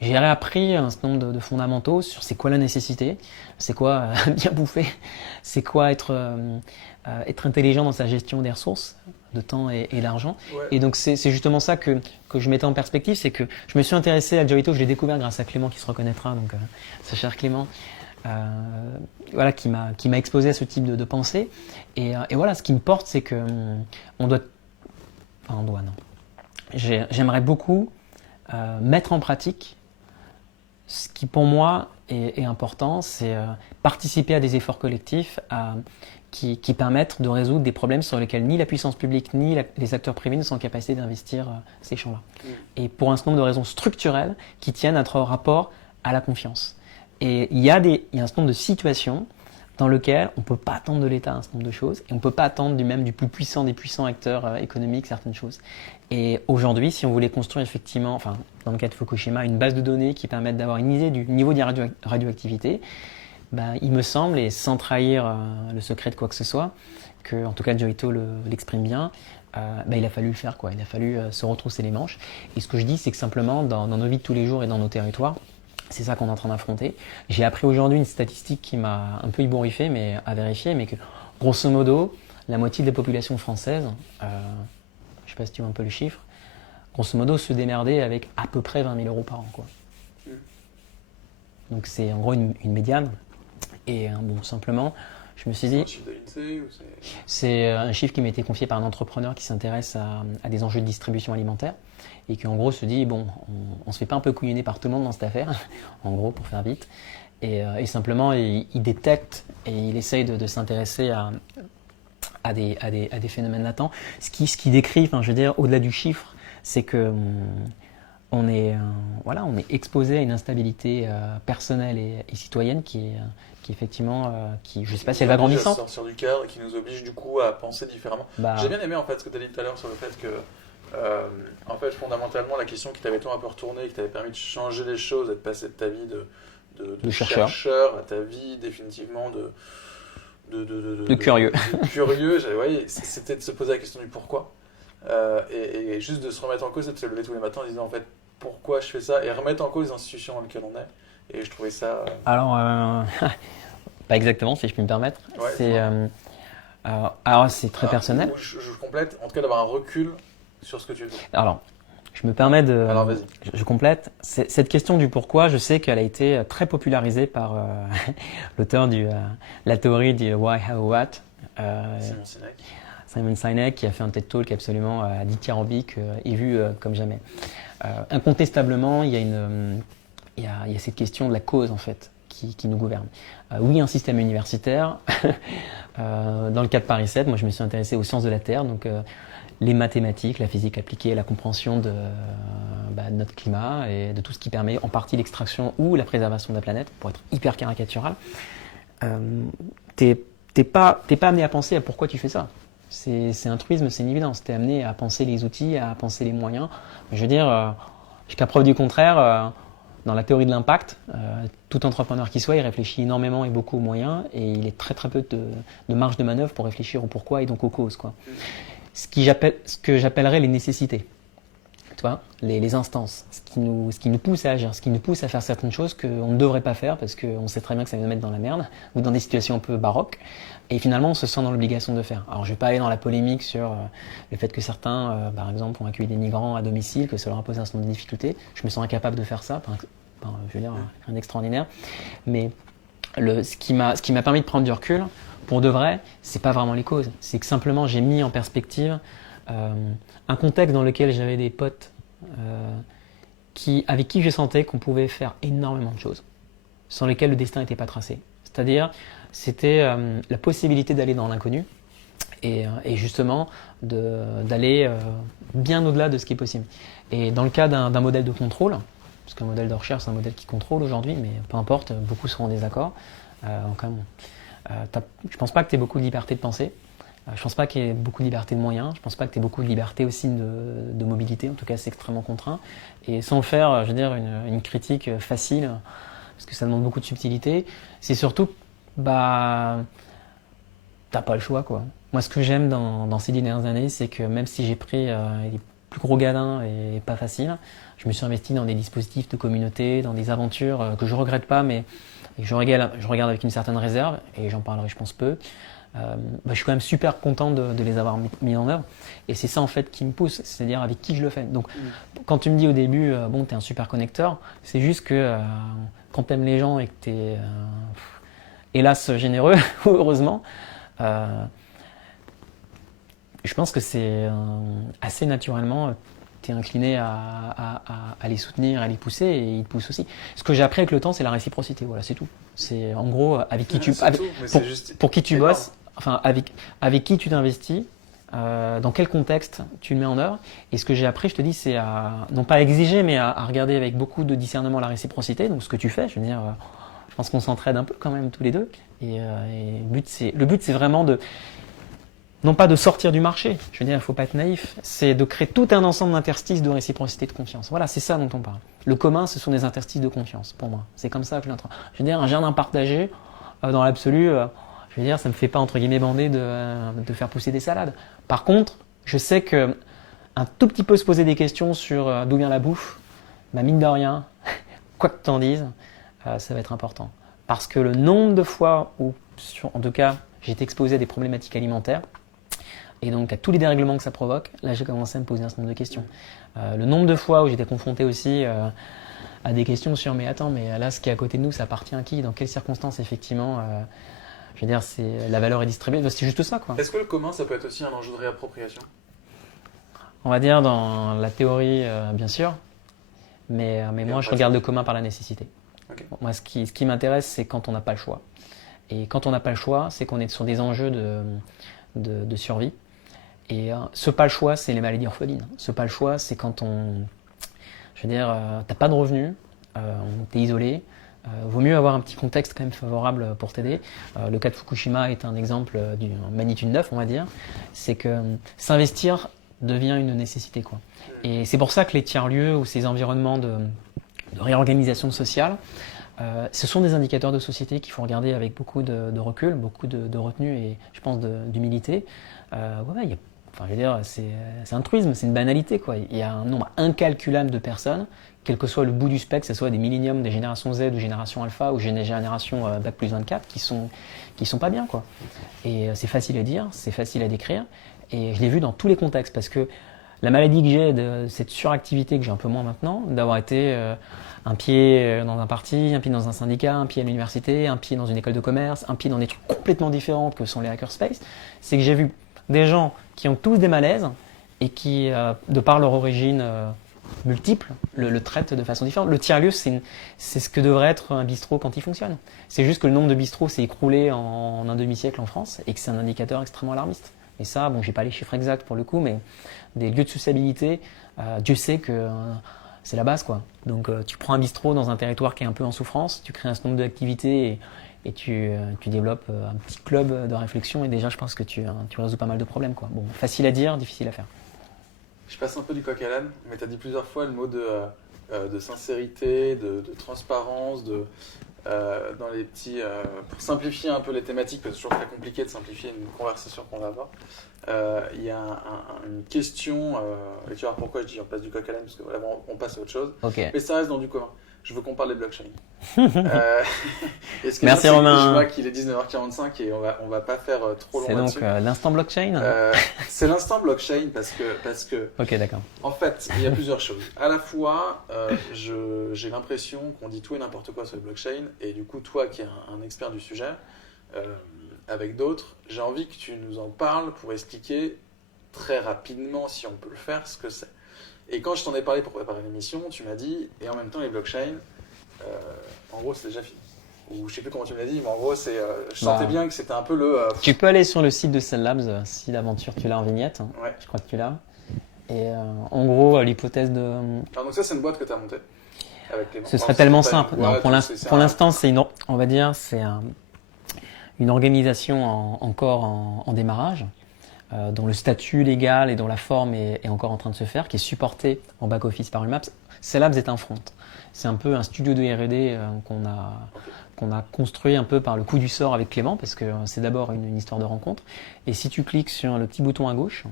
j'ai réappris un certain nombre de fondamentaux sur c'est quoi la nécessité, c'est quoi bien bouffer, c'est quoi être intelligent dans sa gestion des ressources, de temps et d'argent. Ouais. Et donc c'est justement ça que je mettais en perspective, c'est que je me suis intéressé à Joyto, je l'ai découvert grâce à Clément qui se reconnaîtra, donc ce cher Clément, voilà, qui m'a exposé à ce type de pensée. Et voilà, ce qui me porte, c'est que non. J'aimerais beaucoup mettre en pratique ce qui pour moi est important, c'est participer à des efforts collectifs qui permettent de résoudre des problèmes sur lesquels ni la puissance publique ni les acteurs privés ne sont en capacité d'investir ces champs-là. Et pour un certain nombre de raisons structurelles qui tiennent à notre rapport à la confiance. Et il y a un certain nombre de situations dans lesquelles on ne peut pas attendre de l'État un certain nombre de choses et on ne peut pas attendre du plus puissant des puissants acteurs économiques certaines choses. Et aujourd'hui, si on voulait construire effectivement, enfin, dans le cas de Fukushima, une base de données qui permette d'avoir une idée du niveau de radioactivité, ben, il me semble, et sans trahir le secret de quoi que ce soit, que, en tout cas Joyto l'exprime bien, ben, il a fallu le faire, quoi. Il a fallu se retrousser les manches. Et ce que je dis, c'est que simplement, dans nos vies de tous les jours et dans nos territoires, c'est ça qu'on est en train d'affronter. J'ai appris aujourd'hui une statistique qui m'a un peu ébouriffé, mais à vérifier, mais que grosso modo, la moitié de la population française, je ne sais pas si tu vois un peu le chiffre, grosso modo se démerder avec à peu près 20 000 euros par an, quoi. Donc c'est en gros une médiane. Et bon, simplement, je me suis dit... C'est un chiffre de l'INSEE ou c'est un chiffre qui m'a été confié par un entrepreneur qui s'intéresse à des enjeux de distribution alimentaire et qui en gros se dit, bon, on se fait pas un peu couillonner par tout le monde dans cette affaire, en gros, pour faire vite. Et simplement, il détecte et il essaye de s'intéresser à des phénomènes latents. Ce qui décrit, enfin, je veux dire, au-delà du chiffre, c'est que on est exposé à une instabilité personnelle et citoyenne qui effectivement, je ne sais pas si elle va grandissante. Qui nous oblige à sortir du cadre et qui nous oblige du coup à penser différemment. J'ai bien aimé en fait ce que tu as dit tout à l'heure sur le fait que en fait, fondamentalement, la question qui t'avait un peu retourné, qui t'avait permis de changer les choses et de passer de ta vie de chercheur à ta vie définitivement de curieux. Curieux, c'était de se poser la question du pourquoi. Et juste de se remettre en cause et de se lever tous les matins en disant en fait pourquoi je fais ça et remettre en cause les institutions dans lesquelles on est. Et je trouvais ça. Alors, pas exactement, si je puis me permettre. Ouais, alors, c'est très personnel. Je complète, en tout cas d'avoir un recul sur ce que tu veux dire. Alors, je me permets de. Alors, vas-y. Je complète. Cette question du pourquoi, je sais qu'elle a été très popularisée par l'auteur de la théorie du Why, How, What. Simon Sinek, qui a fait un TED Talk absolument dithyrambique et vu comme jamais. Incontestablement, il y a cette question de la cause en fait qui nous gouverne. Oui, un système universitaire. Dans le cas de Paris 7, moi je me suis intéressé aux sciences de la Terre, donc les mathématiques, la physique appliquée, la compréhension de notre climat et de tout ce qui permet en partie l'extraction ou la préservation de la planète, pour être hyper caricatural. T'es pas amené à penser à pourquoi tu fais ça. C'est un truisme, c'est une évidence. Tu es amené à penser les outils, à penser les moyens. Je veux dire, jusqu'à preuve du contraire, dans la théorie de l'impact, tout entrepreneur qui soit, il réfléchit énormément et beaucoup aux moyens et il est très très peu de marge de manœuvre pour réfléchir au pourquoi et donc aux causes, quoi. Ce que j'appellerais les nécessités, tu vois, les instances, ce qui nous pousse à agir, ce qui nous pousse à faire certaines choses qu'on ne devrait pas faire parce qu'on sait très bien que ça va nous mettre dans la merde ou dans des situations un peu baroques. Et finalement, on se sent dans l'obligation de faire. Alors, je ne vais pas aller dans la polémique sur le fait que certains, par exemple, ont accueilli des migrants à domicile, que ça leur a posé un certain nombre de difficultés. Je me sens incapable de faire ça. Je veux dire, rien d'extraordinaire. Mais ce qui m'a permis de prendre du recul, pour de vrai, c'est pas vraiment les causes. C'est que simplement, j'ai mis en perspective un contexte dans lequel j'avais des potes avec qui je sentais qu'on pouvait faire énormément de choses, sans lesquelles le destin n'était pas tracé. C'est-à-dire, c'était la possibilité d'aller dans l'inconnu et justement d'aller bien au-delà de ce qui est possible. Et dans le cas d'un modèle de contrôle, parce qu'un modèle de recherche, c'est un modèle qui contrôle aujourd'hui, mais peu importe, beaucoup seront en désaccord. Je pense pas que tu aies beaucoup de liberté de penser. Je pense pas qu'il y ait beaucoup de liberté de moyens. Je pense pas que tu aies beaucoup de liberté aussi de mobilité. En tout cas, c'est extrêmement contraint. Et sans faire, je veux dire, une critique facile, parce que ça demande beaucoup de subtilité, c'est surtout, t'as pas le choix, quoi. Moi, ce que j'aime dans ces 10 dernières années, c'est que même si j'ai pris les plus gros gadins et pas facile, je me suis investi dans des dispositifs de communauté, dans des aventures que je regrette pas, mais que je regarde avec une certaine réserve, et j'en parlerai, je pense, peu. Je suis quand même super content de les avoir mis en œuvre. Et c'est ça, en fait, qui me pousse, c'est-à-dire avec qui je le fais. Donc, quand tu me dis au début, bon, tu es un super connecteur, c'est juste que quand tu aimes les gens et que tu es, hélas, généreux, ou heureusement, je pense que c'est assez naturellement, tu es incliné à les soutenir, à les pousser, et ils te poussent aussi. Ce que j'ai appris avec le temps, c'est la réciprocité. Voilà, c'est tout. C'est en gros avec qui pour qui tu bosses, enfin avec qui tu t'investis, dans quel contexte tu le mets en œuvre. Et ce que j'ai appris, je te dis, c'est à non pas exiger, mais à regarder avec beaucoup de discernement la réciprocité. Donc ce que tu fais, je veux dire, je pense qu'on s'entraide un peu quand même tous les deux. Et le but, c'est vraiment non pas de sortir du marché, je veux dire, il ne faut pas être naïf, c'est de créer tout un ensemble d'interstices de réciprocité, de confiance. Voilà, c'est ça dont on parle. Le commun, ce sont des interstices de confiance, pour moi. C'est comme ça que je l'entends. Je veux dire, un jardin partagé, dans l'absolu, je veux dire, ça ne me fait pas, entre guillemets, bander de faire pousser des salades. Par contre, je sais que un tout petit peu se poser des questions sur d'où vient la bouffe, mine de rien, quoi que tu en dises, ça va être important. Parce que le nombre de fois où, en tout cas, j'ai été exposé à des problématiques alimentaires, et donc à tous les dérèglements que ça provoque, là j'ai commencé à me poser un certain nombre de questions. Le nombre de fois où j'étais confronté aussi à des questions sur mais attends, mais là ce qui est à côté de nous, ça appartient à qui? Dans quelles circonstances effectivement je veux dire, la valeur est distribuée, c'est juste ça, quoi. Est-ce que le commun, ça peut être aussi un enjeu de réappropriation? On va dire dans la théorie, bien sûr, mais moi je regarde le commun par la nécessité. Okay. Moi ce qui m'intéresse, c'est quand on n'a pas le choix. Et quand on n'a pas le choix, c'est qu'on est sur des enjeux de survie. Et ce pas le choix, c'est les maladies orphelines. Ce pas le choix, c'est quand je veux dire, t'as pas de revenus, t'es isolé. Vaut mieux avoir un petit contexte quand même favorable pour t'aider. Le cas de Fukushima est un exemple d'une magnitude 9, on va dire. C'est que s'investir devient une nécessité, quoi. Et c'est pour ça que les tiers-lieux ou ces environnements de réorganisation sociale, ce sont des indicateurs de société qu'il faut regarder avec beaucoup de recul, beaucoup de retenue et je pense d'humilité. Je veux dire, c'est un truisme, c'est une banalité, quoi. Il y a un nombre incalculable de personnes, quel que soit le bout du spectre, que ce soit des milléniums, des générations Z ou génération alpha ou génération Bac plus 24, qui sont pas bien, quoi. Et c'est facile à dire, c'est facile à décrire. Et je l'ai vu dans tous les contextes parce que la maladie que j'ai de cette suractivité que j'ai un peu moins maintenant, d'avoir été un pied dans un parti, un pied dans un syndicat, un pied à l'université, un pied dans une école de commerce, un pied dans des trucs complètement différents que sont les hackerspace, c'est que j'ai vu des gens qui ont tous des malaises et qui, de par leur origine multiple, le traitent de façon différente. Le tiers-lieu, c'est ce que devrait être un bistrot quand il fonctionne. C'est juste que le nombre de bistrots s'est écroulé en un demi-siècle en France et que c'est un indicateur extrêmement alarmiste. Et ça, bon, j'ai pas les chiffres exacts pour le coup, mais des lieux de sociabilité, Dieu sait que c'est la base, quoi. Donc tu prends un bistrot dans un territoire qui est un peu en souffrance, tu crées un certain nombre d'activités et tu développes un petit club de réflexion et déjà je pense que tu résous pas mal de problèmes, quoi. Bon, facile à dire, difficile à faire. Je passe un peu du coq à l'âne, mais tu as dit plusieurs fois le mot de sincérité, de transparence, dans les petits... pour simplifier un peu les thématiques, parce que c'est toujours très compliqué de simplifier une conversation qu'on va avoir, il y a une question, et tu vois pourquoi je dis on passe du coq à l'âne, parce que voilà, on passe à autre chose, Okay. Mais ça reste dans du commun. Je veux qu'on parle des blockchains. Merci Romain. Je vois qu'il est 19h45 et on va pas faire trop long là-dessus. C'est donc l'instant blockchain C'est l'instant blockchain parce que ok, d'accord. En fait, il y a plusieurs choses. À la fois, j'ai l'impression qu'on dit tout et n'importe quoi sur les blockchains et du coup, toi qui es un expert du sujet, avec d'autres, j'ai envie que tu nous en parles pour expliquer très rapidement, si on peut le faire, ce que c'est. Et quand je t'en ai parlé pour préparer l'émission, tu m'as dit, et en même temps les blockchains, en gros c'est déjà fini. Ou je sais plus comment tu me l'as dit, mais en gros je sentais bien que c'était un peu le... Tu peux aller sur le site de Cell Labs, si l'aventure tu l'as en vignette, ouais. Je crois que tu l'as. Et en gros l'hypothèse de... Alors donc ça c'est une boîte que tu as montée avec Clément. Ce serait tellement simple. Non, pour l'instant c'est on va dire c'est une organisation encore en démarrage. Dont le statut légal et dont la forme est encore en train de se faire, qui est supporté en back-office par UMAPS. Cell Labs est un front. C'est un peu un studio de R&D qu'on a construit un peu par le coup du sort avec Clément, parce que c'est d'abord une histoire de rencontre. Et si tu cliques sur le petit bouton à gauche,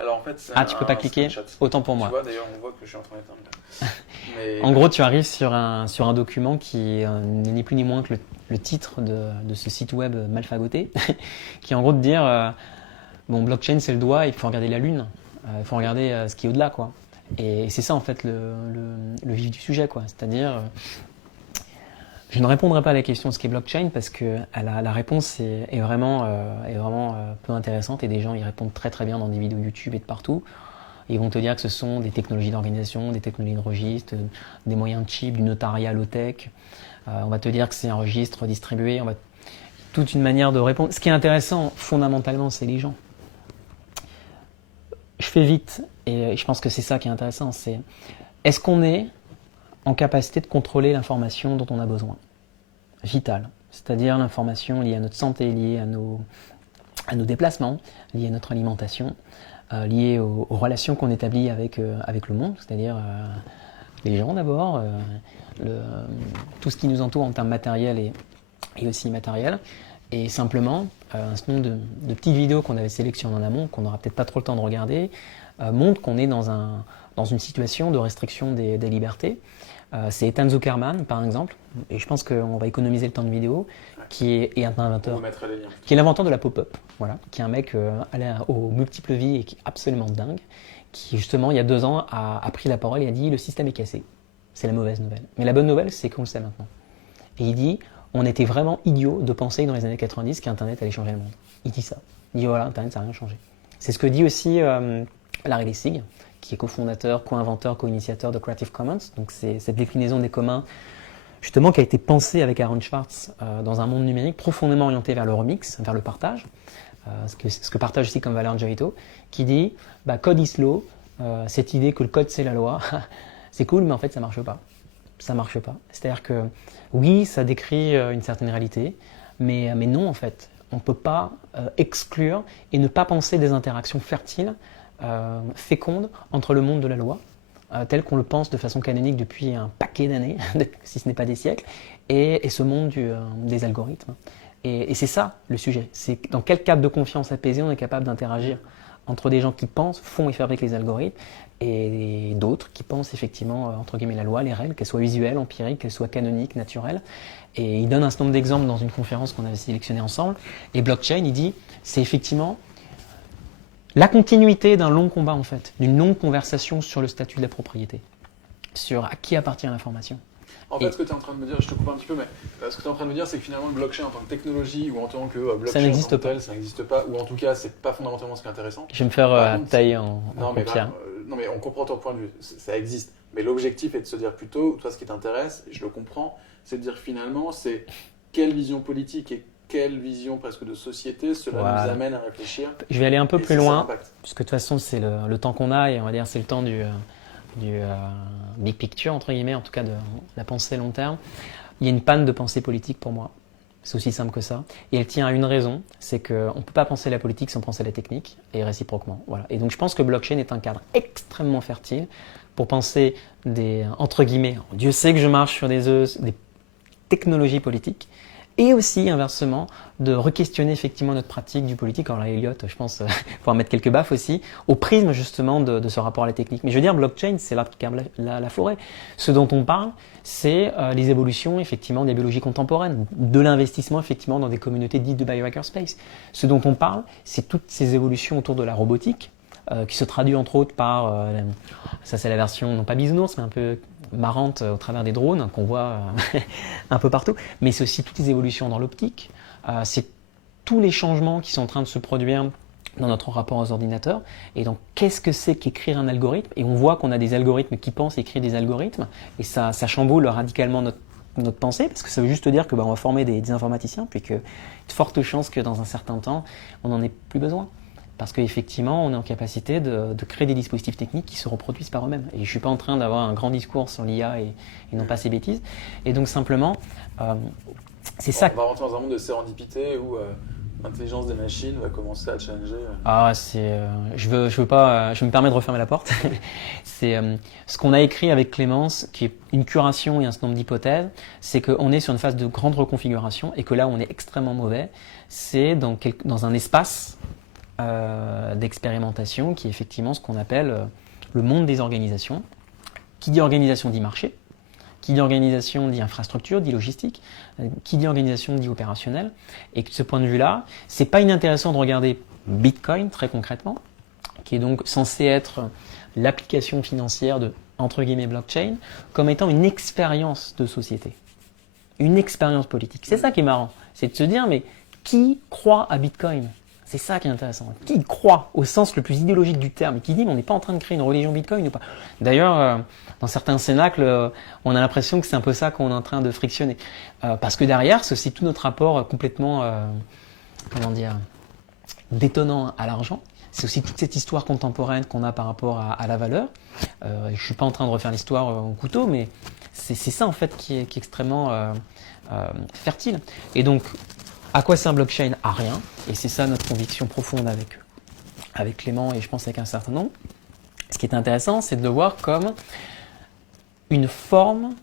Alors en fait, c'est Ah, tu peux pas cliquer? screenshot. Autant pour Tu moi. vois, d'ailleurs, on voit que je suis en train d'éteindre. Mais En gros, tu arrives sur un document qui n'est ni plus ni moins que le titre de ce site web mal fagoté, qui est en gros de dire bon, blockchain c'est le doigt, il faut regarder la lune, il faut regarder ce qui est au-delà, quoi. Et c'est ça en fait le vif du sujet, quoi. C'est-à-dire, je ne répondrai pas à la question de ce qu'est blockchain parce que la réponse est vraiment peu intéressante et des gens y répondent très très bien dans des vidéos YouTube et de partout. Ils vont te dire que ce sont des technologies d'organisation, des technologies de registre, des moyens de chip, du notariat low-tech. On va te dire que c'est un registre distribué. Toute une manière de répondre. Ce qui est intéressant, fondamentalement, c'est les gens. Je fais vite et je pense que c'est ça qui est intéressant. C'est est-ce qu'on est en capacité de contrôler l'information dont on a besoin? Vitale. C'est-à-dire l'information liée à notre santé, liée à nos déplacements, liée à notre alimentation, liées aux relations qu'on établit avec le monde, c'est-à-dire les gens d'abord, tout ce qui nous entoure en termes matériels et aussi immatériels. Et simplement, un certain nombre de petites vidéos qu'on avait sélectionnées en amont, qu'on n'aura peut-être pas trop le temps de regarder, montrent qu'on est dans une situation de restriction des libertés. C'est Ethan Zuckerman, par exemple, et je pense qu'on va économiser le temps de vidéo, qui est un inventeur, qui est l'inventeur de la pop-up, voilà, qui est un mec aux multiples vies et qui est absolument dingue, qui justement il y a 2 ans a pris la parole et a dit le système est cassé. C'est la mauvaise nouvelle. Mais la bonne nouvelle, c'est qu'on le sait maintenant. Et il dit on était vraiment idiots de penser que dans les années 90 qu'Internet allait changer le monde. Il dit ça. Il dit voilà, Internet ça n'a rien changé. C'est ce que dit aussi Larry Lessig, qui est cofondateur, co-inventeur, co-initiateur de Creative Commons. Donc c'est cette déclinaison des communs justement qui a été pensée avec Aaron Swartz dans un monde numérique profondément orienté vers le remix, vers le partage, ce que partage aussi comme valeur Giorgito, qui dit code is law, cette idée que le code c'est la loi, c'est cool mais en fait ça marche pas. Ça marche pas. C'est-à-dire que oui, ça décrit une certaine réalité, mais non en fait. On ne peut pas exclure et ne pas penser des interactions fertiles, fécondes entre le monde de la loi, tel qu'on le pense de façon canonique depuis un paquet d'années, si ce n'est pas des siècles, et ce monde des algorithmes. Et c'est ça le sujet. C'est dans quel cadre de confiance apaisé on est capable d'interagir entre des gens qui pensent, font et fabriquent les algorithmes, et d'autres qui pensent effectivement, entre guillemets, la loi, les règles, qu'elles soient visuelles, empiriques, qu'elles soient canoniques, naturelles. Et il donne un certain nombre d'exemples dans une conférence qu'on avait sélectionnée ensemble. Et blockchain, il dit, c'est effectivement la continuité d'un long combat, en fait, d'une longue conversation sur le statut de la propriété, sur à qui appartient l'information. En fait, ce que tu es en train de me dire, je te coupe un petit peu, mais ce que tu es en train de me dire, c'est que finalement, le blockchain en tant que technologie ou en tant que blockchain ça n'existe pas. Ça n'existe pas, ou en tout cas, c'est pas fondamentalement ce qui est intéressant. Je vais me faire tailler en pierre. Non, mais on comprend ton point de vue, ça existe. Mais l'objectif est de se dire plutôt, toi, ce qui t'intéresse, et je le comprends, c'est de dire finalement, c'est quelle vision politique et quelle vision presque de société cela nous amène à réfléchir. Je vais aller un peu plus loin, puisque de toute façon, c'est le temps qu'on a, et on va dire c'est le temps du big picture, entre guillemets, en tout cas de la pensée long terme. Il y a une panne de pensée politique pour moi. C'est aussi simple que ça. Et elle tient à une raison, c'est qu'on ne peut pas penser la politique sans penser la technique, et réciproquement. Voilà. Et donc je pense que blockchain est un cadre extrêmement fertile pour penser entre guillemets, Dieu sait que je marche sur des œufs, des technologies politiques, et aussi inversement de re-questionner effectivement notre pratique du politique. Alors là, Elliot, je pense, pouvoir mettre quelques baffes aussi, au prisme justement de ce rapport à la technique. Mais je veux dire, blockchain, c'est l'arbre qui garde la forêt. Ce dont on parle, c'est les évolutions effectivement des biologies contemporaines, de l'investissement effectivement dans des communautés dites de biohackerspace. Ce dont on parle, c'est toutes ces évolutions autour de la robotique, qui se traduit entre autres par, ça c'est la version non pas bisounours, mais un peu marrante au travers des drones qu'on voit un peu partout, mais c'est aussi toutes les évolutions dans l'optique, c'est tous les changements qui sont en train de se produire dans notre rapport aux ordinateurs. Et donc, qu'est-ce que c'est qu'écrire un algorithme? Et on voit qu'on a des algorithmes qui pensent écrire des algorithmes, et ça chamboule radicalement notre pensée, parce que ça veut juste dire que on va former des informaticiens, puis qu'il y a de fortes chances que dans un certain temps, on n'en ait plus besoin. Parce qu'effectivement, on est en capacité de créer des dispositifs techniques qui se reproduisent par eux-mêmes. Et je ne suis pas en train d'avoir un grand discours sur l'IA et non pas ces bêtises. Et donc simplement, c'est ça. On va rentrer dans un monde de sérendipité où l'intelligence des machines va commencer à challenger. Je me permets de refermer la porte. C'est ce qu'on a écrit avec Clémence, qui est une curation et un certain nombre d'hypothèses, c'est qu'on est sur une phase de grande reconfiguration et que là où on est extrêmement mauvais, c'est dans un espace d'expérimentation qui est effectivement ce qu'on appelle le monde des organisations. Qui dit organisation dit marché, qui dit organisation dit infrastructure, dit logistique, qui dit organisation dit opérationnel. Et de ce point de vue-là, c'est pas inintéressant de regarder Bitcoin très concrètement, qui est donc censé être l'application financière de entre guillemets blockchain, comme étant une expérience de société, une expérience politique. C'est ça qui est marrant, c'est de se dire mais qui croit à Bitcoin? C'est ça qui est intéressant. Qui croit au sens le plus idéologique du terme et qui dit mais on n'est pas en train de créer une religion Bitcoin ou pas? D'ailleurs, dans certains cénacles, on a l'impression que c'est un peu ça qu'on est en train de frictionner. Parce que derrière, c'est aussi tout notre rapport complètement, comment dire, détonnant à l'argent. C'est aussi toute cette histoire contemporaine qu'on a par rapport à la valeur. Je ne suis pas en train de refaire l'histoire au couteau, mais c'est ça en fait qui est extrêmement fertile. Et donc, à quoi sert blockchain? À rien. Et c'est ça notre conviction profonde avec Clément et je pense avec un certain nombre. Ce qui est intéressant, c'est de le voir comme une forme,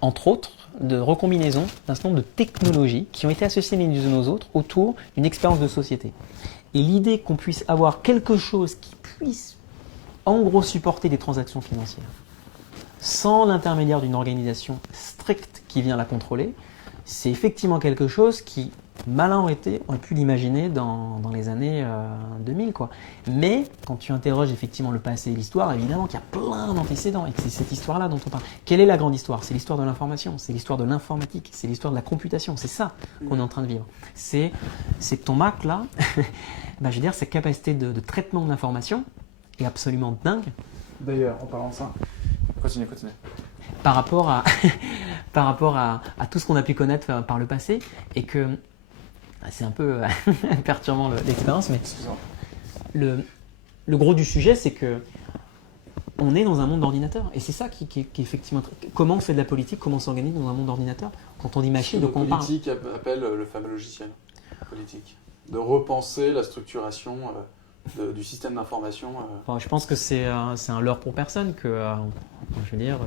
entre autres, de recombinaison d'un certain nombre de technologies qui ont été associées les unes aux autres autour d'une expérience de société. Et l'idée qu'on puisse avoir quelque chose qui puisse, en gros, supporter des transactions financières sans l'intermédiaire d'une organisation stricte qui vient la contrôler, c'est effectivement quelque chose qui, malin aurait été, on aurait pu l'imaginer dans les années 2000, quoi. Mais quand tu interroges effectivement le passé et l'histoire, évidemment qu'il y a plein d'antécédents et que c'est cette histoire-là dont on parle. Quelle est la grande histoire? C'est l'histoire de l'information, c'est l'histoire de l'informatique, c'est l'histoire de la computation. C'est ça qu'on est en train de vivre. C'est que ton Mac, là, je veux dire, sa capacité de traitement de l'information est absolument dingue. D'ailleurs, en parlant de ça, continue. Par rapport à, tout ce qu'on a pu connaître par le passé et que c'est un peu perturbant l'expérience, mais le gros du sujet, c'est que on est dans un monde d'ordinateur et c'est ça qui est effectivement comment on fait de la politique, comment on s'organise dans un monde d'ordinateur. Quand on dit machine, donc on parle. Politique appelle le fameux logiciel politique, de repenser la structuration du système d'information. Enfin, je pense que c'est un leurre pour personne que, je veux dire,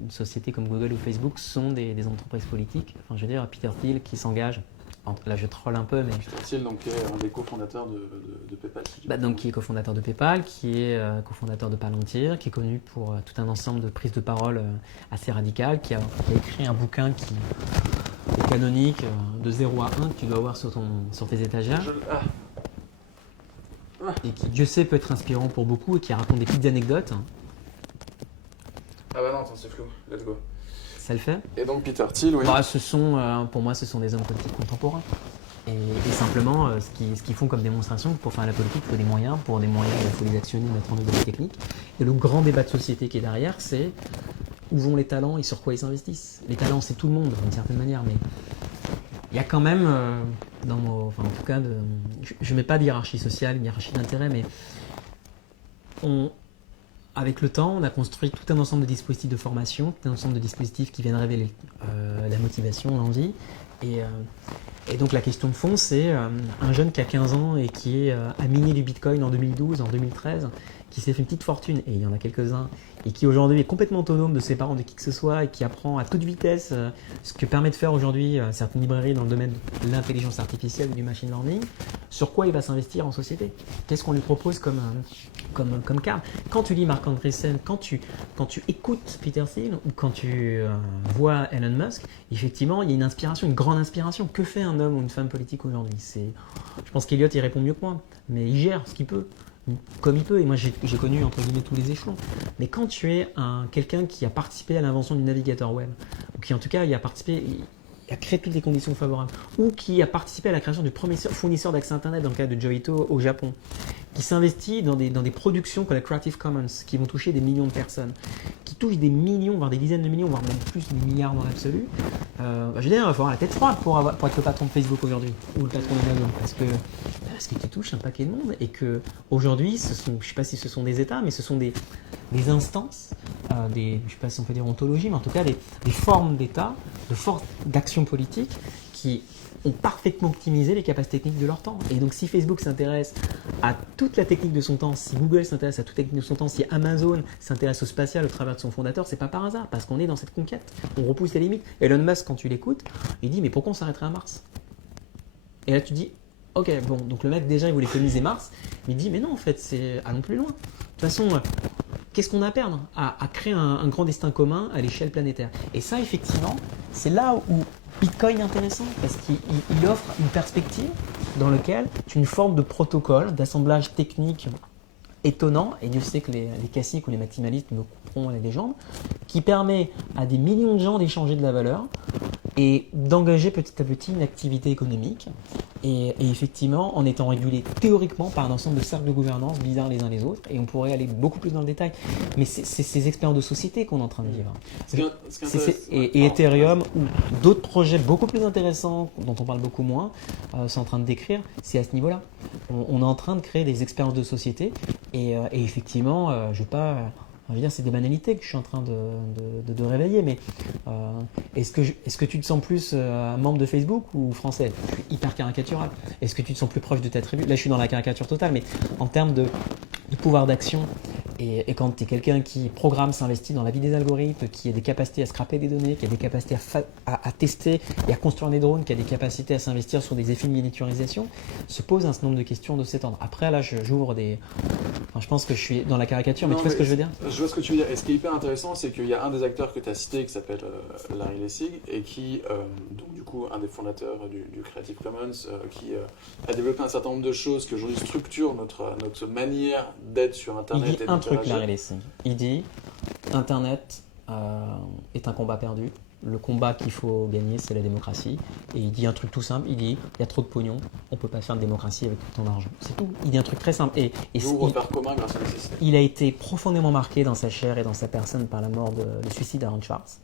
une société comme Google ou Facebook sont des entreprises politiques. Enfin, je veux dire, Peter Thiel qui s'engage. Là, je troll un peu, mais... Peter Thiel, donc, qui est un des cofondateurs de PayPal. Donc, qui est cofondateur de PayPal, qui est cofondateur de Palantir, qui est connu pour tout un ensemble de prises de parole assez radicales, qui a écrit un bouquin qui est canonique, de 0 à 1, que tu dois avoir sur tes étagères. Et qui, Dieu sait, peut être inspirant pour beaucoup et qui raconte des petites anecdotes. Ah bah non, attends, c'est flou. Let's go. Ça le fait. Et donc Peter Thiel, oui. Pour moi, ce sont des hommes politiques contemporains. Et simplement, ce qu'ils font comme démonstration, pour faire la politique, il faut des moyens. Pour des moyens, il faut les actionner, mettre en œuvre des techniques. Et le grand débat de société qui est derrière, c'est où vont les talents et sur quoi ils s'investissent. Les talents, c'est tout le monde, d'une certaine manière, mais il y a quand même, en tout cas, je ne mets pas de hiérarchie sociale, une hiérarchie d'intérêt, mais avec le temps, on a construit tout un ensemble de dispositifs de formation, tout un ensemble de dispositifs qui viennent révéler la motivation, l'envie. Et donc la question de fond, c'est un jeune qui a 15 ans et qui a miné du Bitcoin en 2012, en 2013, qui s'est fait une petite fortune, et il y en a quelques-uns, et qui aujourd'hui est complètement autonome de ses parents, de qui que ce soit, et qui apprend à toute vitesse ce que permet de faire aujourd'hui certaines librairies dans le domaine de l'intelligence artificielle ou du machine learning. Sur quoi il va s'investir en société? Qu'est-ce qu'on lui propose comme cadre? Quand tu lis Marc Andreessen, quand tu écoutes Peter Thiel ou quand tu vois Elon Musk, effectivement, il y a une inspiration, une grande inspiration. Que fait un homme ou une femme politique aujourd'hui? Je pense qu'Eliott y répond mieux que moi, mais il gère ce qu'il peut. Comme il peut, et moi j'ai connu entre guillemets tous les échelons. Mais quand tu es quelqu'un qui a participé à l'invention du navigateur web, ou qui en tout cas il a créé toutes les conditions favorables, ou qui a participé à la création du premier fournisseur d'accès Internet dans le cas de Joito au Japon, qui s'investit dans des productions comme la Creative Commons, qui vont toucher des millions de personnes, qui touchent des millions, voire des dizaines de millions, voire même plus des milliards dans l'absolu, je veux dire, il va falloir la tête froide pour être le patron de Facebook aujourd'hui, ou le patron d'Amazon, parce que tu touches un paquet de monde, et que aujourd'hui, je ne sais pas si ce sont des États, mais ce sont des instances, je ne sais pas si on peut dire ontologie, mais en tout cas des formes d'État, de forces d'action politique qui ont parfaitement optimisé les capacités techniques de leur temps. Et donc si Facebook s'intéresse à toute la technique de son temps, si Google s'intéresse à toute la technique de son temps, si Amazon s'intéresse au spatial au travers de son fondateur, c'est pas par hasard, parce qu'on est dans cette conquête. On repousse les limites. Elon Musk, quand tu l'écoutes, il dit mais pourquoi on s'arrêterait à Mars? Et là tu dis Ok, bon, donc le mec déjà il voulait coloniser Mars, mais il dit mais non en fait, allons plus loin. De toute façon, qu'est-ce qu'on a à perdre à créer un grand destin commun à l'échelle planétaire. Et ça effectivement, c'est là où Bitcoin est intéressant parce qu'il offre une perspective dans laquelle c'est une forme de protocole, d'assemblage technique étonnant, et Dieu sait que les classiques ou les maximalistes me couperont les légendes, qui permet à des millions de gens d'échanger de la valeur et d'engager petit à petit une activité économique. Et effectivement, en étant régulé théoriquement par un ensemble de cercles de gouvernance bizarres les uns les autres, et on pourrait aller beaucoup plus dans le détail. Mais c'est ces expériences de société qu'on est en train de vivre. Et Ethereum ou d'autres projets beaucoup plus intéressants, dont on parle beaucoup moins, sont en train de décrire, c'est à ce niveau-là. On est en train de créer des expériences de société, et effectivement, je ne veux pas... On va dire c'est des banalités que je suis en train de réveiller, mais est-ce que tu te sens plus membre de Facebook ou français? Je suis hyper caricatural. Est-ce que tu te sens plus proche de ta tribu? Là, je suis dans la caricature totale, mais en termes de pouvoir d'action, et quand tu es quelqu'un qui programme, s'investit dans la vie des algorithmes, qui a des capacités à scraper des données, qui a des capacités à tester et à construire des drones, qui a des capacités à s'investir sur des effets de miniaturisation, se pose un certain nombre de questions de cet ordre. Après, là, j'ouvre des... Enfin, je pense que je suis dans la caricature, mais tu vois ce que je veux dire? Je vois ce que tu veux dire. Et ce qui est hyper intéressant, c'est qu'il y a un des acteurs que tu as cité qui s'appelle Larry Lessig et qui, donc du coup, un des fondateurs du Creative Commons, qui a développé un certain nombre de choses qui aujourd'hui structurent notre manière d'être sur Internet. Il dit un truc, Larry Lessig. Il dit Internet est un combat perdu. Le combat qu'il faut gagner, c'est la démocratie. Et il dit un truc tout simple, il dit il y a trop de pognon, on ne peut pas faire de démocratie avec tant d'argent. C'est tout. Il dit un truc très simple. Et repère commun grâce à la nécessité. Il a été profondément marqué dans sa chair et dans sa personne par la mort le suicide d'Aaron Schwartz.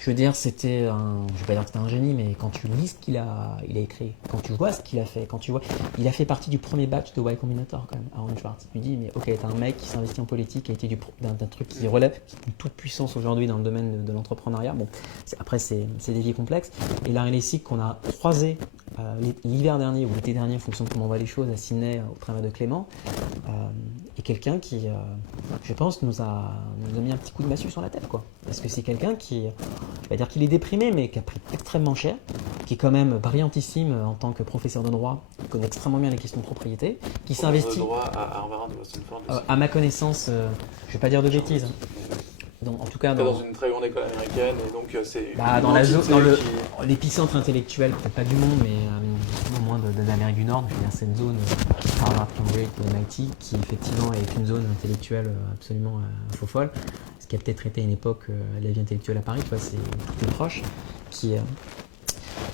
Je veux dire, c'était un... Je vais pas dire que c'était un génie, mais quand tu lis ce qu'il a écrit, quand tu vois ce qu'il a fait, quand tu vois... Il a fait partie du premier batch de Y Combinator, quand même, Aaron Schwartz. Tu dis, mais ok, t'as un mec qui s'investit en politique, qui a été d'un truc qui relève, qui est une toute puissance aujourd'hui dans le domaine de l'entrepreneuriat. Bon, après, c'est des vies complexes. Et Larry Lessig, qu'on a croisé l'hiver dernier ou l'été dernier, en fonction de comment on voit les choses, à Sydney, au travers de Clément, est quelqu'un qui, je pense, nous a mis un petit coup de massue sur la tête, quoi. Parce que c'est quelqu'un qui... Je vais dire qu'il est déprimé, mais qui a pris extrêmement cher, qui est quand même brillantissime en tant que professeur de droit, qui connaît extrêmement bien les questions de propriété, qui s'investit... droit à Harvard de Boston Ford. À ma connaissance, je ne vais pas dire de bêtises. Donc, en tout cas, dans une très grande école américaine, et donc c'est... dans l'épicentre intellectuel, peut-être pas du monde, mais au moins de l'Amérique du Nord, je veux dire, c'est une zone, Harvard, Cambridge, MIT, qui effectivement est une zone intellectuelle absolument faux folle. Ce qui a peut-être été à une époque la vie intellectuelle à Paris, tu vois, tout est proche, qui,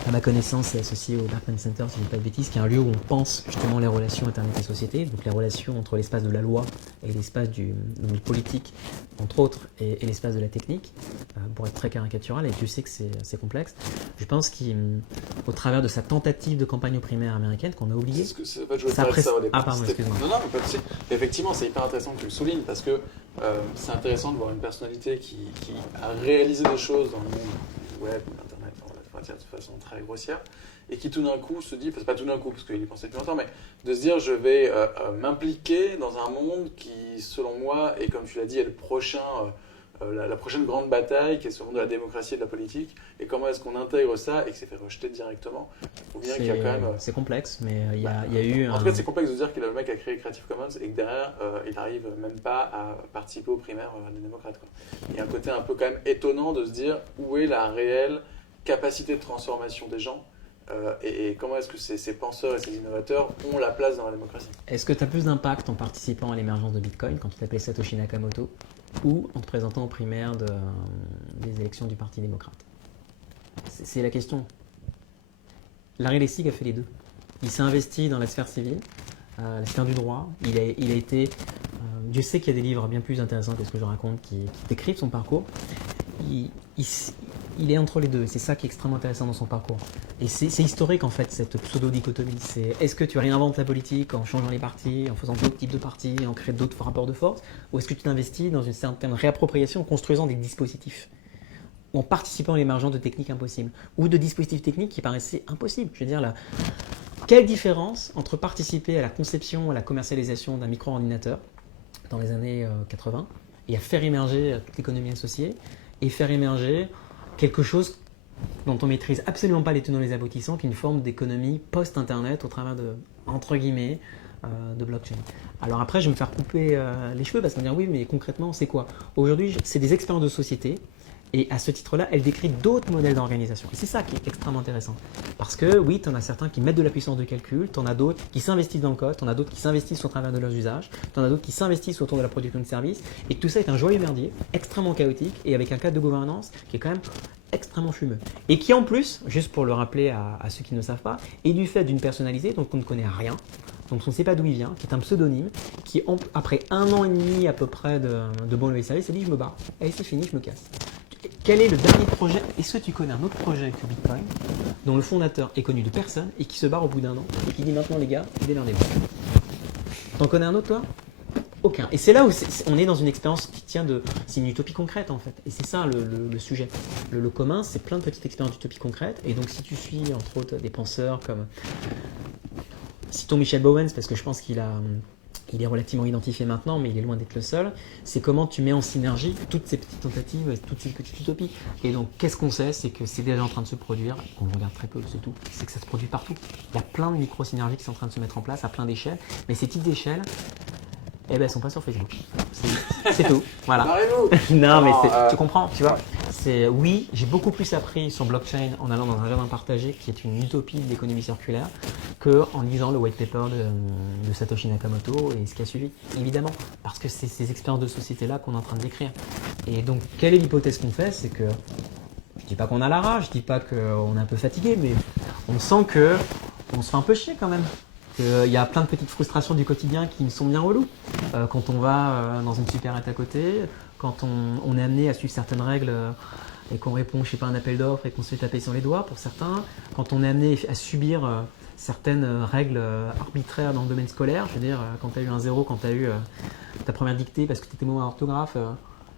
à ma connaissance, est associé au Berkman Center, si je ne dis pas de bêtises, qui est un lieu où on pense justement les relations Internet et société, donc les relations entre l'espace de la loi et l'espace du politique, entre autres, et l'espace de la technique, pour être très caricatural, et tu sais que c'est complexe. Je pense qu'au travers de sa tentative de campagne aux primaires américaine, qu'on a oublié... Ah pardon, excuse-moi. Non, mais pas de souci. Effectivement, c'est hyper intéressant que tu le soulignes, parce que c'est intéressant de voir une personnalité qui a réalisé des choses dans le monde web, Internet, on va dire de façon très grossière, et qui tout d'un coup se dit, enfin, c'est pas tout d'un coup parce qu'il y pensait depuis longtemps, mais de se dire je vais m'impliquer dans un monde qui, selon moi, et comme tu l'as dit, est le prochain, la prochaine grande bataille, qui est ce monde de la démocratie et de la politique, et comment est-ce qu'on intègre ça et que c'est fait rejeter directement. Il faut bien qu'il y a quand même... C'est complexe, mais il y a eu... En tout cas, c'est complexe de dire que le mec a créé Creative Commons et que derrière, il n'arrive même pas à participer aux primaires des démocrates, quoi. Il y a un côté un peu quand même étonnant de se dire où est la réelle capacité de transformation des gens et comment est-ce que ces penseurs et ces innovateurs ont la place dans la démocratie. Est-ce que tu as plus d'impact en participant à l'émergence de Bitcoin quand tu t'appelais Satoshi Nakamoto ou en te présentant aux primaires des élections du Parti démocrate? C'est la question. Larry Lessig a fait les deux. Il s'est investi dans la sphère civile, la sphère du droit. Il a été... Dieu sait qu'il y a des livres bien plus intéressants que ce que je raconte qui décrivent son parcours. Il est entre les deux. C'est ça qui est extrêmement intéressant dans son parcours. Et c'est historique en fait, cette pseudo-dichotomie. C'est est-ce que tu réinventes la politique en changeant les partis, en faisant d'autres types de partis, en créant d'autres rapports de force, ou est-ce que tu t'investis dans une certaine réappropriation en construisant des dispositifs, ou en participant à l'émergence de techniques impossibles, ou de dispositifs techniques qui paraissaient impossibles. Je veux dire, quelle différence entre participer à la conception, à la commercialisation d'un micro-ordinateur dans les années 80 et à faire émerger toute l'économie associée et faire émerger quelque chose dont on maîtrise absolument pas les tenants et les aboutissants qu'une forme d'économie post-internet au travers de, entre guillemets, de blockchain. Alors après, je vais me faire couper les cheveux parce qu'on va dire oui, mais concrètement, c'est quoi? Aujourd'hui, c'est des expériences de société. Et à ce titre-là, elle décrit d'autres modèles d'organisation. Et c'est ça qui est extrêmement intéressant. Parce que oui, tu en as certains qui mettent de la puissance de calcul, tu en as d'autres qui s'investissent dans le code, tu en as d'autres qui s'investissent au travers de leurs usages, tu en as d'autres qui s'investissent autour de la production de services, et que tout ça est un joyeux merdier, extrêmement chaotique, et avec un cadre de gouvernance qui est quand même extrêmement fumeux. Et qui en plus, juste pour le rappeler à ceux qui ne savent pas, est du fait d'une personnalité dont on ne connaît rien, donc on ne sait pas d'où il vient, qui est un pseudonyme, qui après 1 an et demi à peu près de bon levier service, a dit je me barre, allez c'est fini, je me casse. Quel est le dernier projet? Est-ce que tu connais un autre projet que Bitcoin dont le fondateur est connu de personne et qui se barre au bout d'1 an et qui dit maintenant les gars, démerdez-vous? T'en connais un autre toi? Aucun. Et c'est là où on est dans une expérience qui tient de... C'est une utopie concrète en fait. Et c'est ça le sujet. Le commun, c'est plein de petites expériences d'utopie concrète. Et donc si tu suis entre autres des penseurs comme... Citons Michel Bowens parce que je pense qu'il est relativement identifié maintenant, mais il est loin d'être le seul. C'est comment tu mets en synergie toutes ces petites tentatives, toutes ces petites utopies. Et donc, qu'est-ce qu'on sait? C'est que c'est déjà en train de se produire, qu'on le regarde très peu, c'est tout. C'est que ça se produit partout. Il y a plein de micro-synergies qui sont en train de se mettre en place à plein d'échelles. Mais ces petites échelles, eh ben, elles sont pas sur Facebook. C'est tout. Voilà. Non, mais tu comprends, tu vois. Oui, j'ai beaucoup plus appris sur blockchain en allant dans un jardin partagé qui est une utopie de l'économie circulaire qu'en lisant le white paper de Satoshi Nakamoto et ce qui a suivi. Évidemment, parce que c'est ces expériences de société-là qu'on est en train de décrire. Et donc, quelle est l'hypothèse qu'on fait? C'est que, je dis pas qu'on a la rage, je dis pas qu'on est un peu fatigué, mais on sent qu'on se fait un peu chier quand même. Il y a plein de petites frustrations du quotidien qui me sont bien reloues. Quand on va dans une supérette à côté, quand on est amené à suivre certaines règles et qu'on répond, je sais pas, à un appel d'offres et qu'on se fait taper sur les doigts pour certains, quand on est amené à subir certaines règles arbitraires dans le domaine scolaire, je veux dire, quand tu as eu un 0, quand tu as eu ta première dictée parce que tu étais mauvais en orthographe,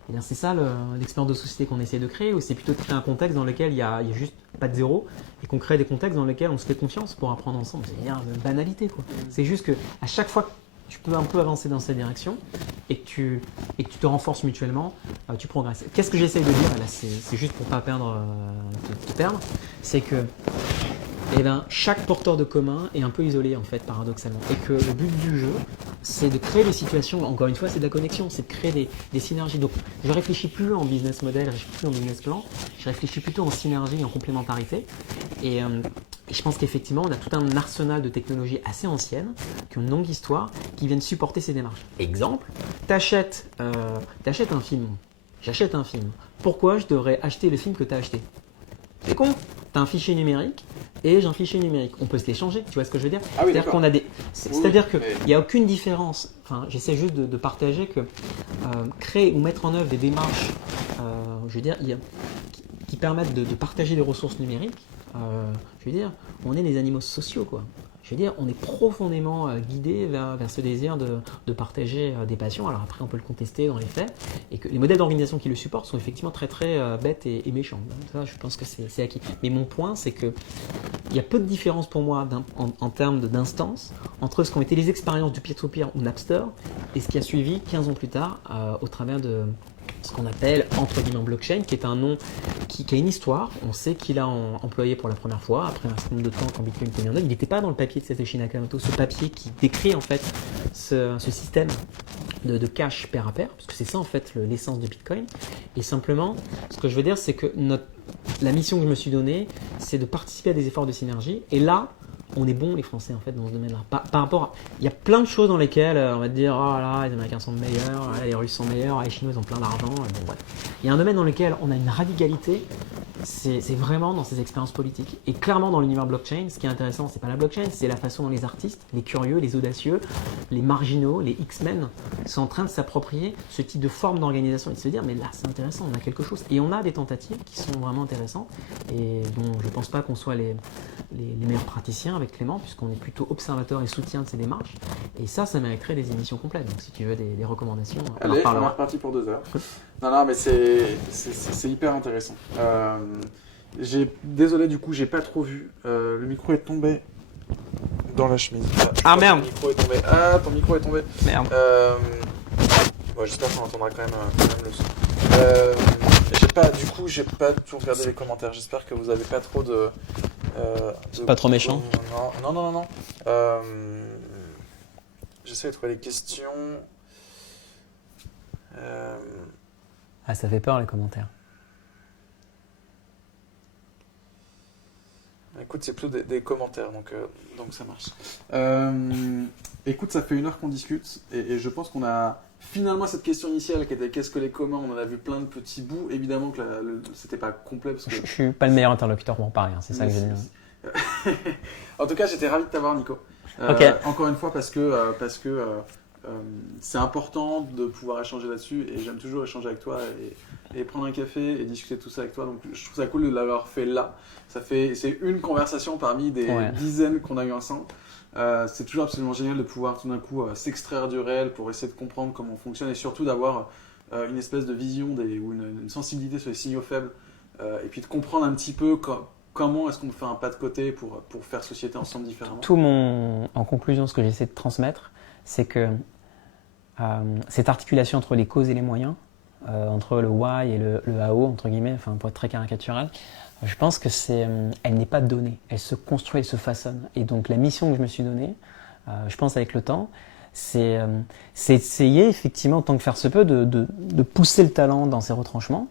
eh bien c'est ça l'expérience de société qu'on essaie de créer, ou c'est plutôt de créer un contexte dans lequel il y a juste pas de zéro et qu'on crée des contextes dans lesquels on se fait confiance pour apprendre ensemble. C'est une banalité quoi. C'est juste que à chaque fois que tu peux un peu avancer dans cette direction et que tu te renforces mutuellement, tu progresses. Qu'est-ce que j'essaye de dire là, c'est juste pour pas te perdre, c'est que chaque porteur de commun est un peu isolé en fait paradoxalement et que le but du jeu c'est de créer des situations, encore une fois c'est de la connexion, c'est de créer des synergies. Donc je réfléchis plus en business model, je réfléchis plus en business plan, je réfléchis plutôt en synergie, en complémentarité et je pense qu'effectivement on a tout un arsenal de technologies assez anciennes qui ont une longue histoire qui viennent supporter ces démarches. Exemple, t'achètes un film, j'achète un film, pourquoi je devrais acheter le film que tu as acheté? C'est con, tu as un fichier numérique et j'ai un fichier numérique. On peut se l'échanger, tu vois ce que je veux dire? Ah oui, c'est-à-dire qu'on a c'est-à-dire qu'il mais... n'y a aucune différence. Enfin, j'essaie juste de partager que créer ou mettre en œuvre des démarches, je veux dire, qui permettent de partager des ressources numériques. Je veux dire, on est des animaux sociaux, quoi. Je veux dire, on est profondément guidé vers ce désir de partager des passions. Alors après, on peut le contester dans les faits, et que les modèles d'organisation qui le supportent sont effectivement très très bêtes et méchants. Donc ça, je pense que c'est acquis. Mais mon point, c'est que il y a peu de différence pour moi en termes d'instance entre ce qu'ont été les expériences du peer-to-peer ou Napster et ce qui a suivi 15 ans plus tard au travers de ce qu'on appelle entre guillemets blockchain, qui est un nom qui a une histoire. On sait qu'il a employé pour la première fois, après un certain nombre de temps quand Bitcoin était mis en œuvre. Il n'était pas dans le papier de Satoshi Nakamoto, ce papier qui décrit en fait ce système de cash pair à pair, parce que c'est ça en fait l'essence de Bitcoin. Et simplement, ce que je veux dire, c'est que la mission que je me suis donnée, c'est de participer à des efforts de synergie. Et là, on est bons les Français en fait dans ce domaine-là. Par rapport à, il y a plein de choses dans lesquelles on va te dire oh là les Américains sont meilleurs, les Russes sont meilleurs, les Chinois ils ont plein d'argent. Bon, bref. Il y a un domaine dans lequel on a une radicalité, c'est vraiment dans ces expériences politiques. Et clairement dans l'univers blockchain, ce qui est intéressant, c'est pas la blockchain, c'est la façon dont les artistes, les curieux, les audacieux, les marginaux, les X-Men sont en train de s'approprier ce type de forme d'organisation et de se dire mais là c'est intéressant, on a quelque chose. Et on a des tentatives qui sont vraiment intéressantes et dont je pense pas qu'on soit les meilleurs praticiens avec Clément, puisqu'on est plutôt observateur et soutien de ces démarches. Et ça mériterait des émissions complètes. Donc si tu veux des recommandations, on en reparlera. On est reparti pour 2 heures. Non, mais c'est hyper intéressant. Désolé, du coup, j'ai pas trop vu. Le micro est tombé dans la chemise. Ah merde! Ton micro est tombé. Ah, ton micro est tombé. Merde. Bon, j'espère qu'on entendra quand même le son. J'ai pas tout regardé les commentaires. J'espère que vous avez pas trop C'est pas trop méchant. Non. J'essaie de trouver les questions. Ah, ça fait peur les commentaires. Écoute, c'est plus des commentaires, donc ça marche. Écoute, ça fait 1 heure qu'on discute et je pense qu'on a finalement cette question initiale qui était qu'est-ce que les communs. On en a vu plein de petits bouts. Évidemment que c'était pas complet parce que Je suis pas le meilleur interlocuteur pour en parler, hein, c'est ça que j'ai dit. En tout cas, j'étais ravi de t'avoir, Nico. Ok. Encore une fois, parce que c'est important de pouvoir échanger là-dessus et j'aime toujours échanger avec toi et prendre un café et discuter de tout ça avec toi. Donc, je trouve ça cool de l'avoir fait là. C'est une conversation parmi des dizaines qu'on a eu ensemble. C'est toujours absolument génial de pouvoir tout d'un coup s'extraire du réel pour essayer de comprendre comment on fonctionne et surtout d'avoir une espèce de vision ou une sensibilité sur les signaux faibles et puis de comprendre un petit peu comment est-ce qu'on fait un pas de côté pour faire société ensemble différemment. En conclusion, ce que j'essaie de transmettre, c'est que cette articulation entre les causes et les moyens, entre le why et le how, entre guillemets, enfin, pour être très caricatural, je pense que elle n'est pas donnée, elle se construit, elle se façonne. Et donc la mission que je me suis donnée, je pense avec le temps, c'est essayer effectivement, autant que faire se peut, de pousser le talent dans ses retranchements.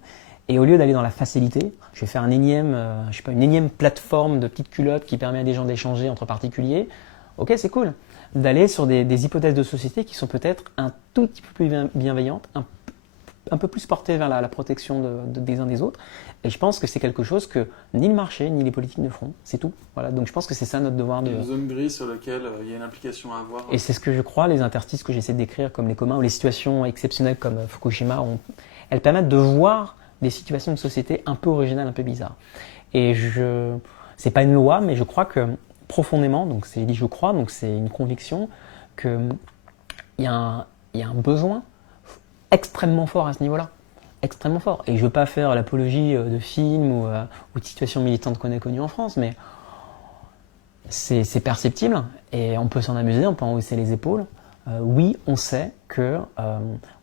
Et au lieu d'aller dans la facilité, je vais faire une énième plateforme de petites culottes qui permet à des gens d'échanger entre particuliers. Ok, c'est cool. D'aller sur des hypothèses de société qui sont peut-être un tout petit peu plus bienveillantes, un peu plus portées vers la protection des uns des autres. Et je pense que c'est quelque chose que ni le marché, ni les politiques ne feront. C'est tout. Voilà. Donc je pense que c'est ça notre devoir. Une zone grise sur laquelle il y a une implication à avoir. Et c'est ce que je crois, les interstices que j'essaie de décrire comme les communs ou les situations exceptionnelles comme Fukushima, elles permettent de voir des situations de société un peu originales, un peu bizarres. Et c'est pas une loi, mais je crois que profondément, donc c'est dit je crois, donc c'est une conviction qu'il y a un besoin extrêmement fort à ce niveau-là. Extrêmement fort. Et je veux pas faire l'apologie de films ou de situations militantes qu'on a connues en France, mais c'est perceptible et on peut s'en amuser, on peut en hausser les épaules. Oui, on sait qu'on a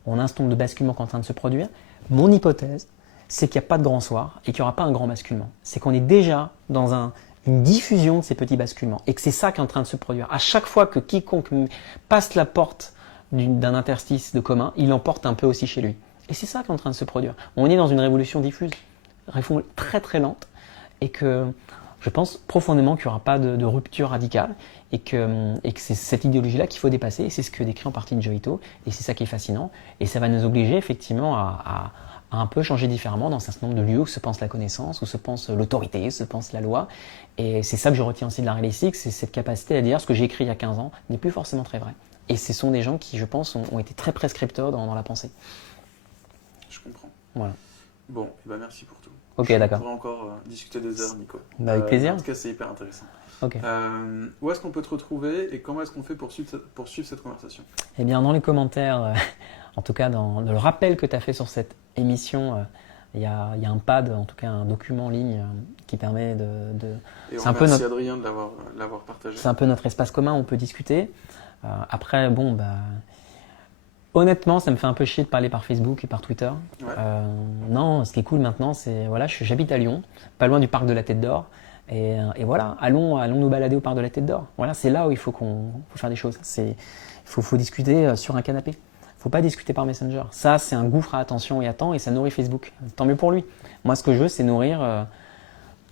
un instant de basculement qui est en train de se produire. Mon hypothèse, c'est qu'il n'y a pas de grand soir et qu'il n'y aura pas un grand basculement. C'est qu'on est déjà dans une diffusion de ces petits basculements et que c'est ça qui est en train de se produire. À chaque fois que quiconque passe la porte d'un interstice de commun, il l'emporte un peu aussi chez lui. Et c'est ça qui est en train de se produire. On est dans une révolution diffuse, très très lente, et que je pense profondément qu'il n'y aura pas de rupture radicale et que c'est cette idéologie-là qu'il faut dépasser. Et c'est ce que décrit en partie Joe Ito, et c'est ça qui est fascinant. Et ça va nous obliger effectivement à un peu changer différemment dans un certain nombre de lieux où se pense la connaissance, où se pense l'autorité, où se pense la loi. Et c'est ça que je retiens aussi de la réalistique, c'est cette capacité à dire ce que j'ai écrit il y a 15 ans n'est plus forcément très vrai. Et ce sont des gens qui, je pense, ont été très prescripteurs dans la pensée. Je comprends. Voilà. Bon, et merci pour tout. Ok, d'accord. On pourrait encore discuter des heures, Nico. Avec plaisir. En tout cas, c'est hyper intéressant. Ok. Où est-ce qu'on peut te retrouver et comment est-ce qu'on fait pour suivre cette conversation? Eh bien, dans les commentaires, en tout cas dans le rappel que tu as fait sur cette émission, il y a un pad, en tout cas un document en ligne qui permet de... Et on remercie Adrien de l'avoir partagé. C'est un peu notre espace commun, on peut discuter. Après, bon, honnêtement, ça me fait un peu chier de parler par Facebook et par Twitter. Ouais. Non, ce qui est cool maintenant, c'est voilà, j'habite à Lyon, pas loin du parc de la Tête d'Or, et voilà, allons nous balader au parc de la Tête d'Or. Voilà, c'est là où il faut faire des choses. Il faut discuter sur un canapé. Il ne faut pas discuter par Messenger. Ça, c'est un gouffre à attention et à temps, et ça nourrit Facebook. Tant mieux pour lui. Moi, ce que je veux, c'est nourrir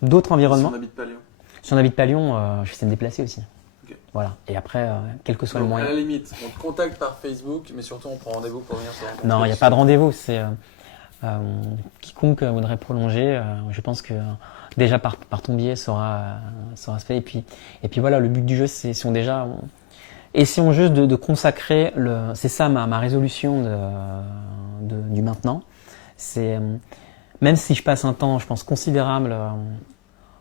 d'autres environnements. Si on n'habite pas Lyon. Si on n'habite pas Lyon, je vais me déplacer aussi. Okay. Voilà. Et après, quel que soit donc, le moyen. À la limite, on te contacte par Facebook, mais surtout on prend rendez-vous pour venir se rencontrer. Non, il n'y a pas de rendez-vous. C'est quiconque voudrait prolonger. Je pense que déjà par ton biais sera fait. Et puis voilà, le but du jeu, c'est essayons juste de consacrer c'est ça ma résolution du maintenant. C'est même si je passe un temps, je pense considérable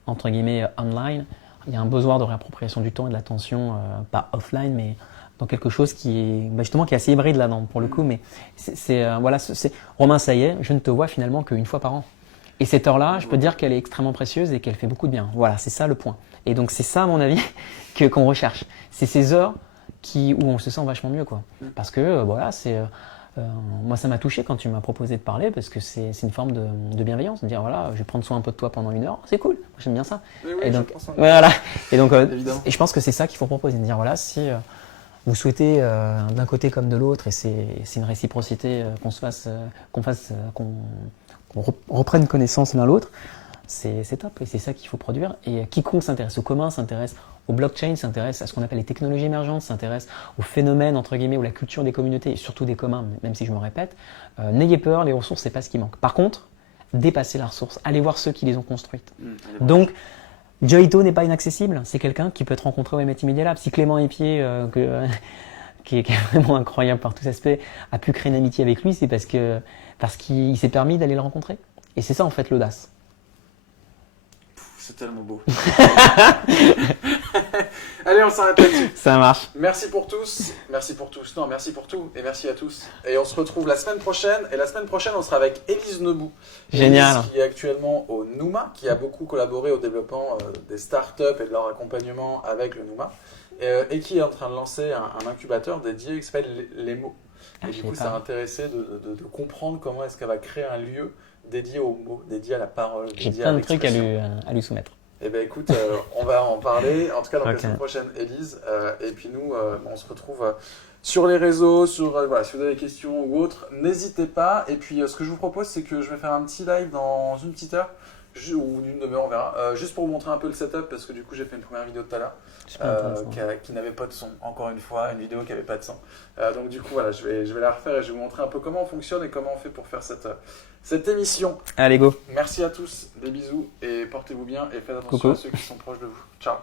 entre guillemets online. Il y a un besoin de réappropriation du temps et de l'attention, pas offline, mais dans quelque chose qui est justement qui est assez hybride là-dedans pour le coup. Mais voilà, Romain, ça y est, je ne te vois finalement qu'une fois par an. Et cette heure-là, je peux te dire qu'elle est extrêmement précieuse et qu'elle fait beaucoup de bien. Voilà, c'est ça le point. Et donc c'est ça, à mon avis, qu'on recherche. C'est ces heures où on se sent vachement mieux, quoi. Parce que voilà, c'est moi, ça m'a touché quand tu m'as proposé de parler parce que c'est une forme de bienveillance, de dire voilà, je vais prendre soin un peu de toi pendant 1 heure, c'est cool, j'aime bien ça. Oui, Et donc, je pense voilà. Et donc, évidemment. et je pense que c'est ça qu'il faut proposer, de dire voilà, si vous souhaitez d'un côté comme de l'autre, et c'est une réciprocité qu'on reprenne connaissance l'un l'autre, c'est top et c'est ça qu'il faut produire. Et quiconque s'intéresse au commun, s'intéresse au blockchain, s'intéresse à ce qu'on appelle les technologies émergentes, s'intéresse au phénomène entre guillemets ou la culture des communautés et surtout des communs, même si je me répète, n'ayez peur, les ressources c'est pas ce qui manque. Par contre, dépassez la ressource, allez voir ceux qui les ont construites. Donc Joe n'est pas inaccessible, c'est quelqu'un qui peut être rencontré au MIT Media Lab. Si Clément Épier, qui est vraiment incroyable par tous aspects, a pu créer une amitié avec lui, c'est parce qu'il s'est permis d'aller le rencontrer. Et c'est ça en fait l'audace. C'est tellement beau. Allez, on s'arrête là-dessus. Ça marche. Merci pour tous. Merci pour tous. Non, merci pour tout. Et merci à tous. Et on se retrouve la semaine prochaine. Et la semaine prochaine, on sera avec Élise Nebou. Génial. Élise, qui est actuellement au Nouma, qui a beaucoup collaboré au développement des startups et de leur accompagnement avec le Nouma. Et qui est en train de lancer un incubateur dédié qui s'appelle Les Mots. Et du coup, ça a intéressé de comprendre comment est-ce qu'elle va créer un lieu dédié aux mots, dédié à la parole. J'ai plein de trucs à lui soumettre. Eh bien écoute, on va en parler, en tout cas dans la semaine prochaine, Élise. Et puis nous, on se retrouve sur les réseaux, voilà, si vous avez des questions ou autres, n'hésitez pas. Et puis ce que je vous propose, c'est que je vais faire un petit live dans une petite heure, ou une demi-heure, on verra, juste pour vous montrer un peu le setup, parce que du coup j'ai fait une première vidéo tout à l'heure, qui n'avait pas de son, encore une fois, une vidéo qui n'avait pas de son. Donc du coup voilà, je vais la refaire et je vais vous montrer un peu comment on fonctionne et comment on fait pour faire cette émission. Allez, go. Merci à tous, des bisous et portez-vous bien et faites attention Coucou. à ceux qui sont proches de vous. Ciao.